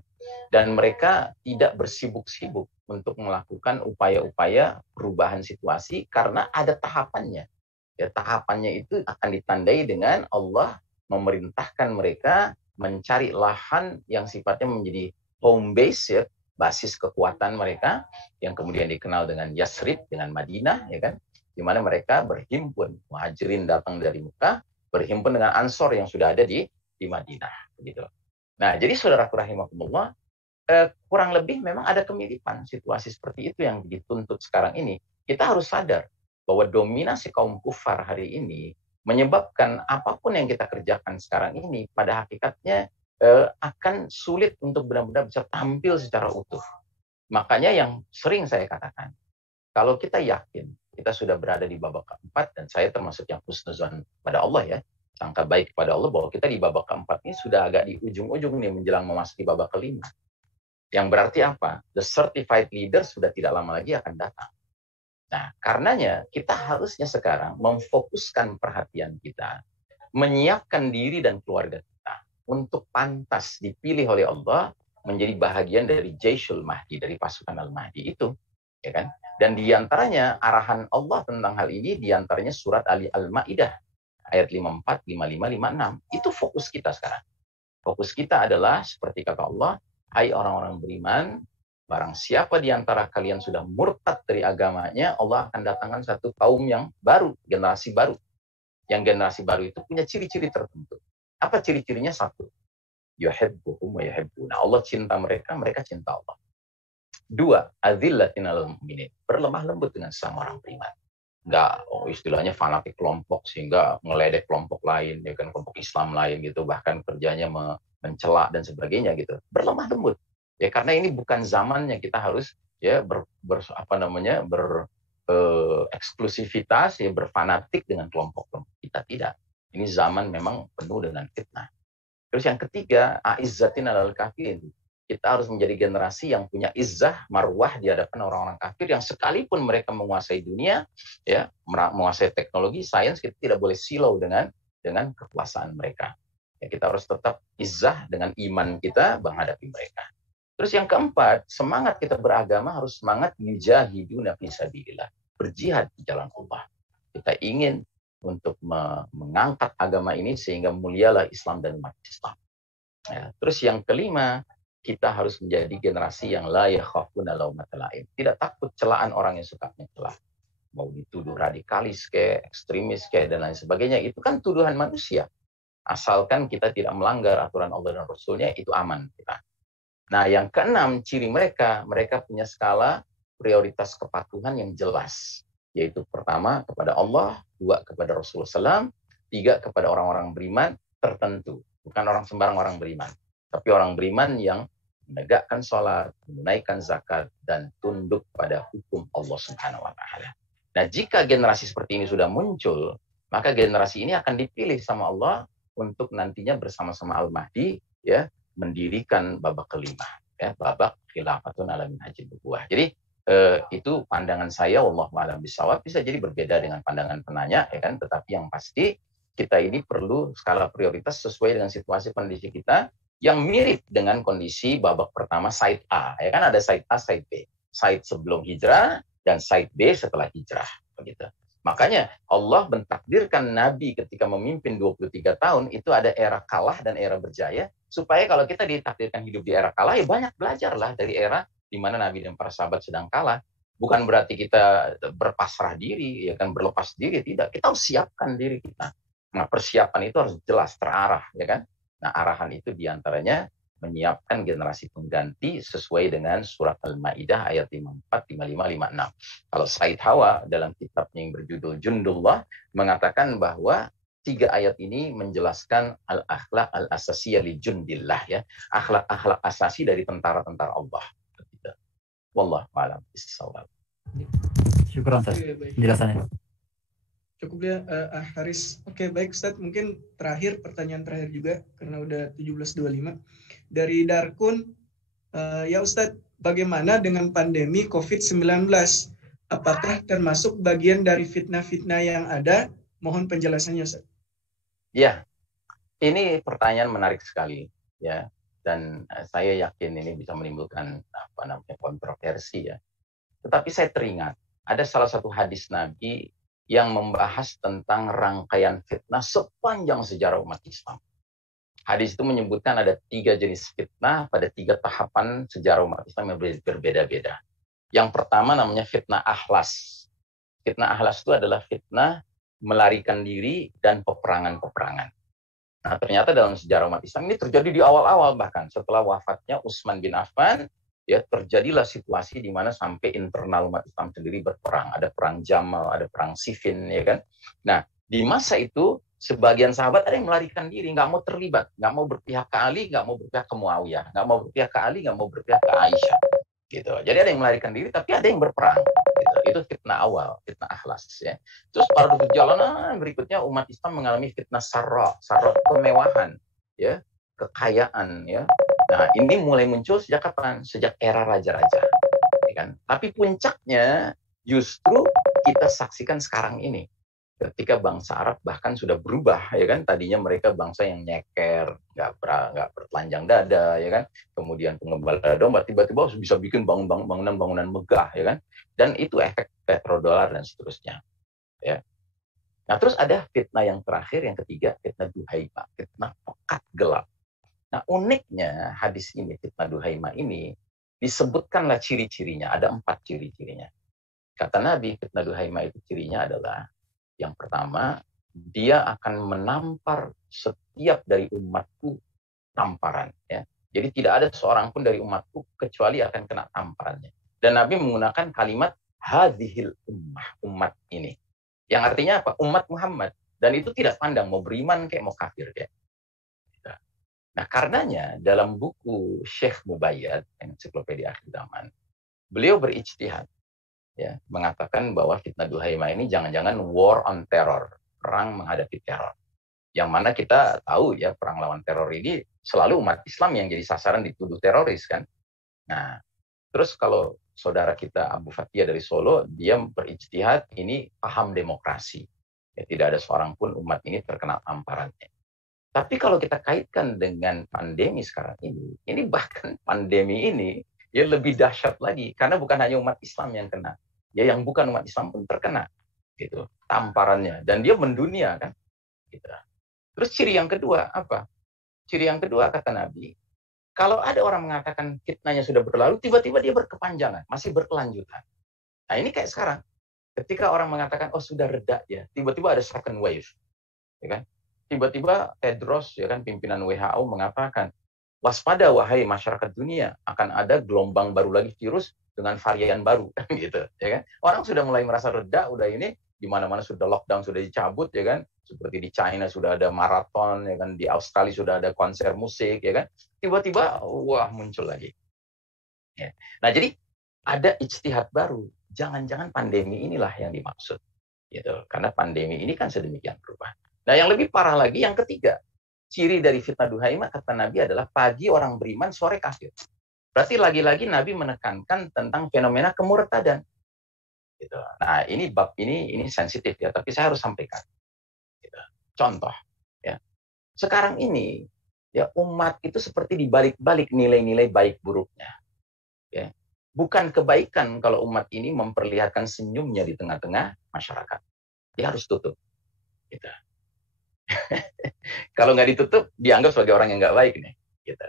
Dan mereka tidak bersibuk-sibuk untuk melakukan upaya-upaya perubahan situasi karena ada tahapannya. Ya, tahapannya itu akan ditandai dengan Allah memerintahkan mereka mencari lahan yang sifatnya menjadi home base, ya, basis kekuatan mereka, yang kemudian dikenal dengan Yasrib, dengan Madinah, ya kan? Di mana mereka berhimpun, muhajirin datang dari Mekah, berhimpun dengan Ansor yang sudah ada di Madinah, begitu. Nah, jadi saudaraku rahimakumullah, kurang lebih memang ada kemiripan situasi seperti itu yang dituntut sekarang ini. Kita harus sadar bahwa dominasi kaum kufar hari ini menyebabkan apapun yang kita kerjakan sekarang ini pada hakikatnya akan sulit untuk benar-benar bisa tampil secara utuh. Makanya yang sering saya katakan, kalau kita yakin kita sudah berada di babak keempat, dan saya termasuk yang husnuzon pada Allah, ya, sangka baik kepada Allah bahwa kita di babak keempat ini sudah agak di ujung-ujung nih menjelang memasuki babak kelima. Yang berarti apa? The certified leader sudah tidak lama lagi akan datang. Nah, karenanya kita harusnya sekarang memfokuskan perhatian kita, menyiapkan diri dan keluarga kita untuk pantas dipilih oleh Allah menjadi bahagian dari Jaisul Mahdi, dari pasukan Al-Mahdi itu, ya kan? Dan diantaranya arahan Allah tentang hal ini, diantaranya surat Ali Al-Ma'idah ayat 54, 55, 56. Itu fokus kita sekarang. Fokus kita adalah seperti kata Allah, hai orang-orang beriman, barang siapa di antara kalian sudah murtad dari agamanya, Allah akan datangkan satu kaum yang baru, generasi baru. Yang generasi baru itu punya ciri-ciri tertentu. Apa ciri-cirinya? Satu, yuhibbuhum wa yuhibbuna. Allah cinta mereka, mereka cinta Allah. Dua, adzillatin 'alal mu'minin, berlemah lembut dengan sama orang beriman. Enggak, istilahnya fanatik kelompok sehingga ngeledek kelompok lain, ya kan, kelompok Islam lain gitu, bahkan kerjanya mencela dan sebagainya gitu. Berlemah lembut. Ya, karena ini bukan zamannya kita harus, ya, eksklusivitas, ya, berfanatik dengan kelompok-kelompok kita, tidak. Ini zaman memang penuh dengan fitnah. Terus yang ketiga, aizzatin 'alal kafirin. Kita harus menjadi generasi yang punya izzah, marwah di hadapan orang-orang kafir yang sekalipun mereka menguasai dunia, ya, menguasai teknologi, sains, kita tidak boleh silau dengan kekuasaan mereka. Ya, kita harus tetap izzah dengan iman kita menghadapi mereka. Terus yang keempat, semangat kita beragama harus semangat yujahiduna fi sabilillah, berjihad di jalan Allah. Kita ingin untuk mengangkat agama ini sehingga mulialah Islam dan umat Islam. Ya, terus yang kelima, kita harus menjadi generasi yang la yakhafuna laumata laim, tidak takut celaan orang yang suka mencela. Mau dituduh radikalis kayak ekstremis kayak dan lain sebagainya, itu kan tuduhan manusia. Asalkan kita tidak melanggar aturan Allah dan Rasulnya, itu aman kita. Nah, yang keenam, ciri mereka punya skala prioritas kepatuhan yang jelas, yaitu pertama kepada Allah, dua kepada Rasulullah SAW, tiga kepada orang-orang beriman tertentu. Bukan orang sembarang orang beriman, tapi orang beriman yang menegakkan sholat, menunaikan zakat, dan tunduk pada hukum Allah Subhanahu wa Ta'ala. Nah, jika generasi seperti ini sudah muncul, maka generasi ini akan dipilih sama Allah untuk nantinya bersama-sama Al-Mahdi ya mendirikan babak kelima, ya babak khilafatun ala minhajin nubuwah. Jadi itu pandangan saya, wallahu a'lam bishawab, bisa jadi berbeda dengan pandangan penanya, ya kan. Tetapi yang pasti kita ini perlu skala prioritas sesuai dengan situasi kondisi kita yang mirip dengan kondisi babak pertama side A, ya kan, ada side A, side B, side sebelum hijrah dan side B setelah hijrah, begitu. Makanya Allah mentakdirkan Nabi ketika memimpin 23 tahun itu ada era kalah dan era berjaya, supaya kalau kita ditakdirkan hidup di era kalah, ya banyak belajarlah dari era di mana Nabi dan para sahabat sedang kalah. Bukan berarti kita berpasrah diri, ya kan, berlepas diri, tidak. Kita harus siapkan diri kita. Nah, persiapan itu harus jelas, terarah, ya kan. Nah, arahan itu diantaranya menyiapkan generasi pengganti sesuai dengan surat Al-Maidah ayat 54, 55, 56. Kalau Said Hawa dalam kitabnya yang berjudul Jundullah mengatakan bahwa 3 ayat ini menjelaskan al-akhlak al-asasiyah li jundillah, ya, akhlak-akhlak asasi dari tentara-tentara Allah. Wallahu a'lam bishawab. Syukran Ustaz penjelasannya. Cukup ya, Haris. Oke, baik Ustaz. Mungkin pertanyaan terakhir juga, karena udah 17.25. Dari Darkun, ya Ustaz, bagaimana dengan pandemi COVID-19? Apakah termasuk bagian dari fitnah-fitnah yang ada? Mohon penjelasannya, Ustaz. Ya, ini pertanyaan menarik sekali, ya. Dan saya yakin ini bisa menimbulkan kontroversi, ya. Tetapi saya teringat ada salah satu hadis Nabi yang membahas tentang rangkaian fitnah sepanjang sejarah umat Islam. Hadis itu menyebutkan ada 3 jenis fitnah pada 3 tahapan sejarah umat Islam yang berbeda-beda. Yang pertama namanya fitnah akhlas. Fitnah akhlas itu adalah fitnah melarikan diri dan peperangan-peperangan. Nah, ternyata dalam sejarah umat Islam ini terjadi di awal-awal, bahkan setelah wafatnya Utsman bin Affan, ya, terjadilah situasi di mana sampai internal umat Islam sendiri berperang. Ada perang Jamal, ada perang Siffin, ya kan. Nah, di masa itu sebagian sahabat ada yang melarikan diri, nggak mau terlibat, nggak mau berpihak ke Ali, nggak mau berpihak ke Muawiyah, nggak mau berpihak ke Ali, nggak mau berpihak ke Aisyah, gitu. Jadi ada yang melarikan diri, tapi ada yang berperang. Gitu. Itu fitnah awal, fitnah akhlas, ya. Terus pada perjalanan berikutnya umat Islam mengalami fitnah sarra, kemewahan, ya, kekayaan, ya. Nah, ini mulai muncul sejak kapan? Sejak era raja-raja, ya kan? Tapi puncaknya justru kita saksikan sekarang ini, ketika bangsa Arab bahkan sudah berubah, ya kan. Tadinya mereka bangsa yang nyeker, nggak bertelanjang dada, ya kan. Kemudian pengembala domba, tiba-tiba bisa bikin bangunan megah, ya kan. Dan itu efek petrodolar dan seterusnya, ya. Nah, terus ada fitnah yang terakhir, yang ketiga, fitnah duhaimah, fitnah pekat gelap. Nah, uniknya hadis ini, fitnah duhaimah ini, disebutkanlah ciri-cirinya, ada 4 ciri-cirinya. Kata Nabi, fitnah duhaimah itu cirinya adalah, yang pertama, dia akan menampar setiap dari umatku tamparan, ya. Jadi tidak ada seorang pun dari umatku kecuali akan kena tamparannya. Dan Nabi menggunakan kalimat hadhil ummah, umat ini. Yang artinya apa? Umat Muhammad. Dan itu tidak pandang mau beriman kayak mau kafir kayak. Nah, karenanya dalam buku Syekh Mubayyad, Ensiklopedia Akhir Zaman, beliau berijtihad, ya, mengatakan bahwa fitnah duhaimah ini jangan-jangan war on terror, perang menghadapi teror. Yang mana kita tahu, ya, perang lawan teror ini selalu umat Islam yang jadi sasaran dituduh teroris, kan. Nah, terus kalau saudara kita Abu Fathia dari Solo, dia berijtihad ini paham demokrasi. Ya, tidak ada seorang pun umat ini terkena tamparannya. Tapi kalau kita kaitkan dengan pandemi sekarang ini bahkan pandemi ini ya lebih dahsyat lagi, karena bukan hanya umat Islam yang kena, ya, yang bukan umat Islam pun terkena, gitu, tamparannya, dan dia mendunia, kan, gitu. Terus ciri yang kedua apa? Ciri yang kedua kata Nabi, kalau ada orang mengatakan fitnahnya sudah berlalu, tiba-tiba dia berkepanjangan, masih berkelanjutan. Nah, ini kayak sekarang, ketika orang mengatakan oh sudah reda, ya, tiba-tiba ada second wave, ya kan? Tiba-tiba Tedros, ya kan, pimpinan WHO mengatakan, waspada wahai masyarakat dunia, akan ada gelombang baru lagi virus dengan varian baru, gitu, ya kan? Orang sudah mulai merasa reda, udah ini di mana-mana sudah lockdown, sudah dicabut, ya kan? Seperti di China sudah ada maraton, ya kan? Di Australia sudah ada konser musik, ya kan? Tiba-tiba wah muncul lagi. Ya. Nah, jadi ada ijtihad baru. Jangan-jangan pandemi inilah yang dimaksud, gitu. Karena pandemi ini kan sedemikian berubah. Nah, yang lebih parah lagi yang ketiga, ciri dari fitnah duhaimah kata Nabi adalah pagi orang beriman, sore kafir. Berarti lagi-lagi Nabi menekankan tentang fenomena kemurtadan. Gitu. Nah, ini bab ini sensitif ya, tapi saya harus sampaikan. Gitu. Contoh, ya. Sekarang ini ya umat itu seperti dibalik-balik nilai-nilai baik buruknya. Ya. Bukan kebaikan kalau umat ini memperlihatkan senyumnya di tengah-tengah masyarakat. Dia harus tutup. Gitu. Kalau nggak ditutup, dianggap sebagai orang yang nggak baik nih. Gitu.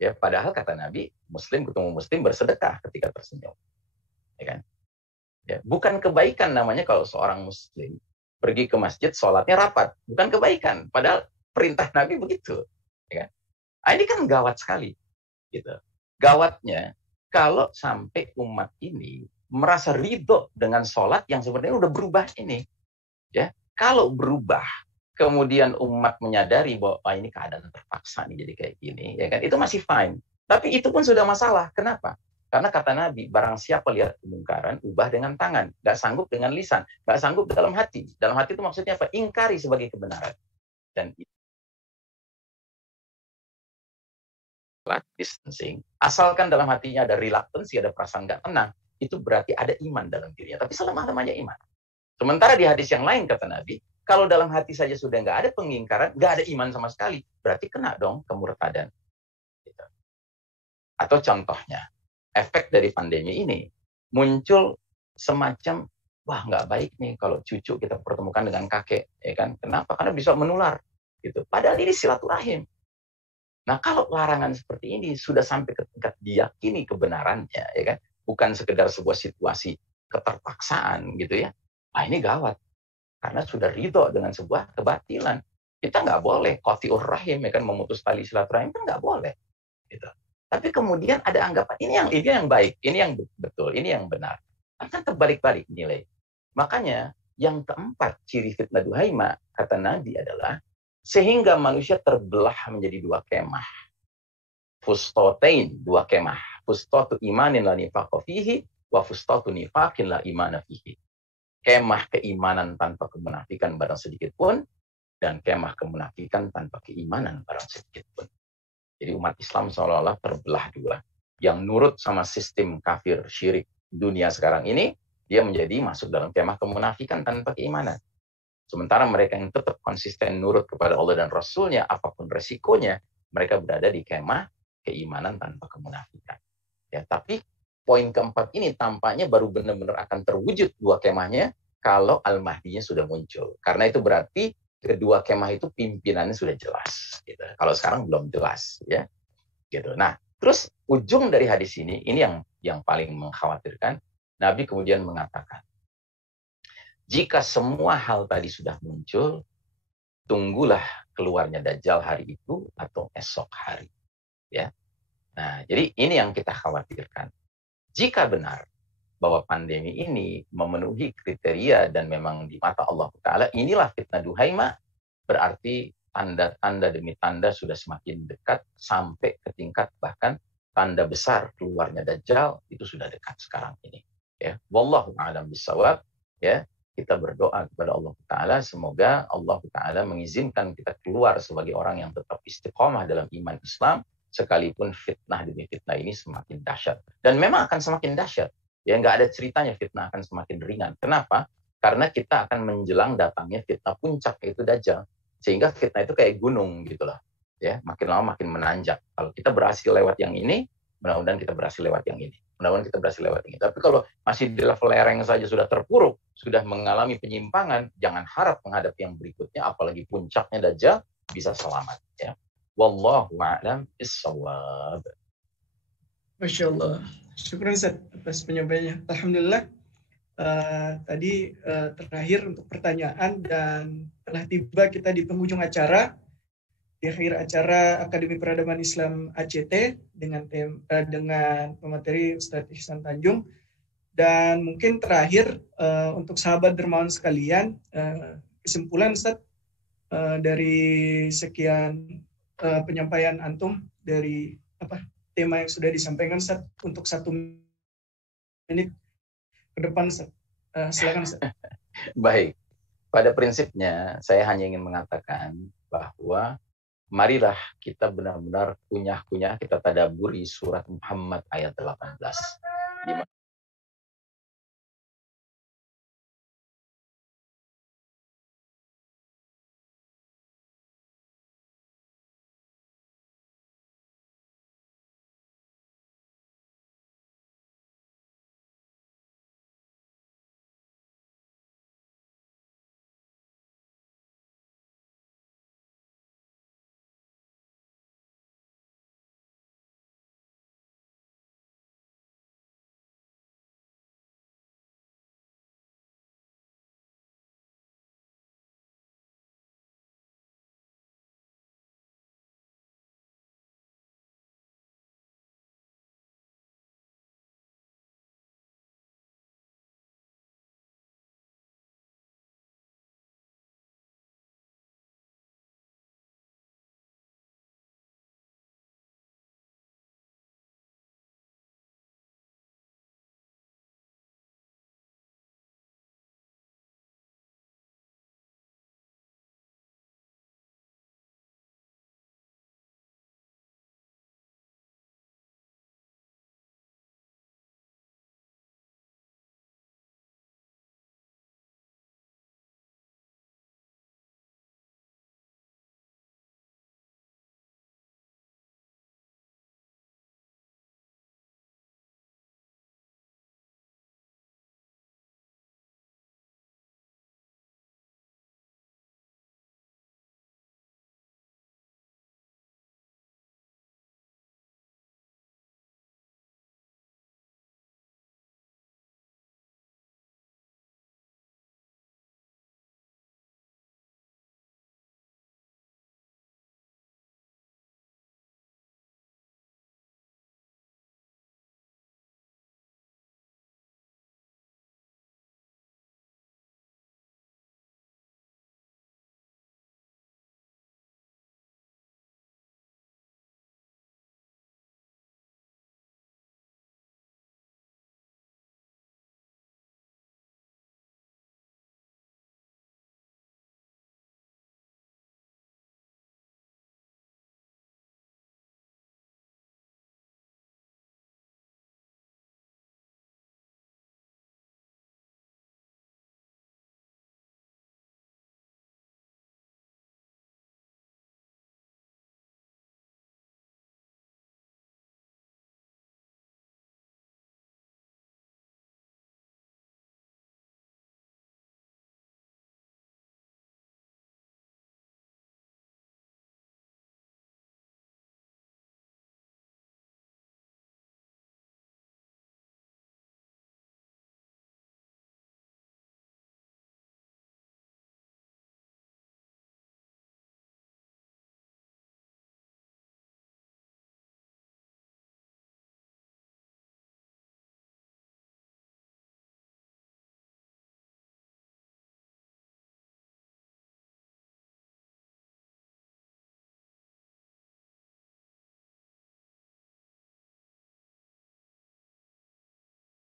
Ya, padahal kata Nabi, Muslim ketemu Muslim bersedekah ketika tersenyum. Ya kan? Ya, bukan kebaikan namanya kalau seorang Muslim pergi ke masjid, sholatnya rapat. Bukan kebaikan. Padahal perintah Nabi begitu. Ya kan? Nah, ini kan gawat sekali. Gitu. Gawatnya, kalau sampai umat ini merasa ridho dengan sholat yang sebenarnya udah berubah ini. Ya, kalau berubah, kemudian umat menyadari bahwa ini keadaan terpaksa nih jadi kayak gini, ya kan? Itu masih fine. Tapi itu pun sudah masalah. Kenapa? Karena kata Nabi, barang siapa lihat kemungkaran, ubah dengan tangan. Nggak sanggup dengan lisan. Nggak sanggup dalam hati. Dalam hati itu maksudnya apa? Ingkari sebagai kebenaran. Dan distancing. Asalkan dalam hatinya ada reluctance, ada perasaan nggak tenang, itu berarti ada iman dalam dirinya. Tapi selamanya iman. Sementara di hadis yang lain kata Nabi, kalau dalam hati saja sudah nggak ada pengingkaran, nggak ada iman sama sekali, berarti kena dong kemurtadan. Gitu. Atau contohnya, efek dari pandemi ini muncul semacam, wah nggak baik nih kalau cucu kita pertemukan dengan kakek, ya kan? Kenapa? Karena bisa menular. Gitu. Padahal ini silaturahim. Nah kalau larangan seperti ini sudah sampai ke tingkat diyakini kebenarannya, ya kan? Bukan sekedar sebuah situasi keterpaksaan, gitu ya. Ah ini gawat. Karena sudah ridho dengan sebuah kebatilan. Kita nggak boleh qati'ur rahim, ya kan, memutus tali silaturahim kan nggak boleh. Gitu. Tapi kemudian ada anggapan ini yang baik, ini yang betul, ini yang benar. Akan terbalik-balik nilai. Makanya yang keempat ciri fitnah duhaimah kata Nabi adalah sehingga manusia terbelah menjadi dua kemah. Fustotain, dua kemah. Fustatu imanin la nifaqa fihi wa fustatu nifaqin la imana fihi. Kemah keimanan tanpa kemunafikan barang sedikit pun, dan kemah kemunafikan tanpa keimanan barang sedikit pun. Jadi umat Islam seolah-olah terbelah dua. Yang nurut sama sistem kafir syirik dunia sekarang ini, dia menjadi masuk dalam kemah kemunafikan tanpa keimanan. Sementara mereka yang tetap konsisten nurut kepada Allah dan Rasulnya, apapun resikonya, mereka berada di kemah keimanan tanpa kemunafikan. Ya, tapi poin keempat ini tampaknya baru benar-benar akan terwujud dua kemahnya kalau Al-Mahdinya sudah muncul. Karena itu berarti kedua kemah itu pimpinannya sudah jelas. Gitu. Kalau sekarang belum jelas. Ya. Gitu. Nah, terus ujung dari hadis ini yang paling mengkhawatirkan, Nabi kemudian mengatakan, jika semua hal tadi sudah muncul, tunggulah keluarnya Dajjal hari itu atau esok hari. Ya. Nah, jadi ini yang kita khawatirkan. Jika benar bahwa pandemi ini memenuhi kriteria dan memang di mata Allah Ta'ala, inilah fitnah duhaimah, berarti tanda-tanda demi tanda sudah semakin dekat sampai ke tingkat bahkan tanda besar keluarnya Dajjal itu sudah dekat sekarang ini. Ya, wallahu a'lam bishawab. Ya, kita berdoa kepada Allah Ta'ala, semoga Allah Ta'ala mengizinkan kita keluar sebagai orang yang tetap istiqomah dalam iman Islam, sekalipun fitnah demi fitnah ini semakin dahsyat. Dan memang akan semakin dahsyat. Ya, nggak ada ceritanya fitnah akan semakin ringan. Kenapa? Karena kita akan menjelang datangnya fitnah puncak, yaitu Dajjal. Sehingga fitnah itu kayak gunung gitu lah. Ya, makin lama makin menanjak. Kalau kita berhasil lewat yang ini, mudah-mudahan kita berhasil lewat yang ini. Mudah-mudahan kita berhasil lewat ini. Tapi kalau masih di level lereng saja sudah terpuruk, sudah mengalami penyimpangan, jangan harap menghadapi yang berikutnya, apalagi puncaknya Dajjal, bisa selamat. Ya. Wallahu a'lam bishawab. Masya Allah. Syukur Ustaz atas penyampaiannya. Alhamdulillah. Tadi terakhir untuk pertanyaan dan telah tiba kita di penghujung acara, di akhir acara Akademi Peradaban Islam ACT dengan pemateri Ustadz Ihsan Tanjung. Dan mungkin terakhir untuk sahabat dermawan sekalian, kesimpulan Ustadz dari sekian penyampaian antum dari tema yang sudah disampaikan Ustaz untuk 1 menit ke depan Ustaz. Silakan Ustaz. Baik. Pada prinsipnya saya hanya ingin mengatakan bahwa marilah kita benar-benar kunyah-kunyah, kita tadaburi surat Muhammad ayat 18. Di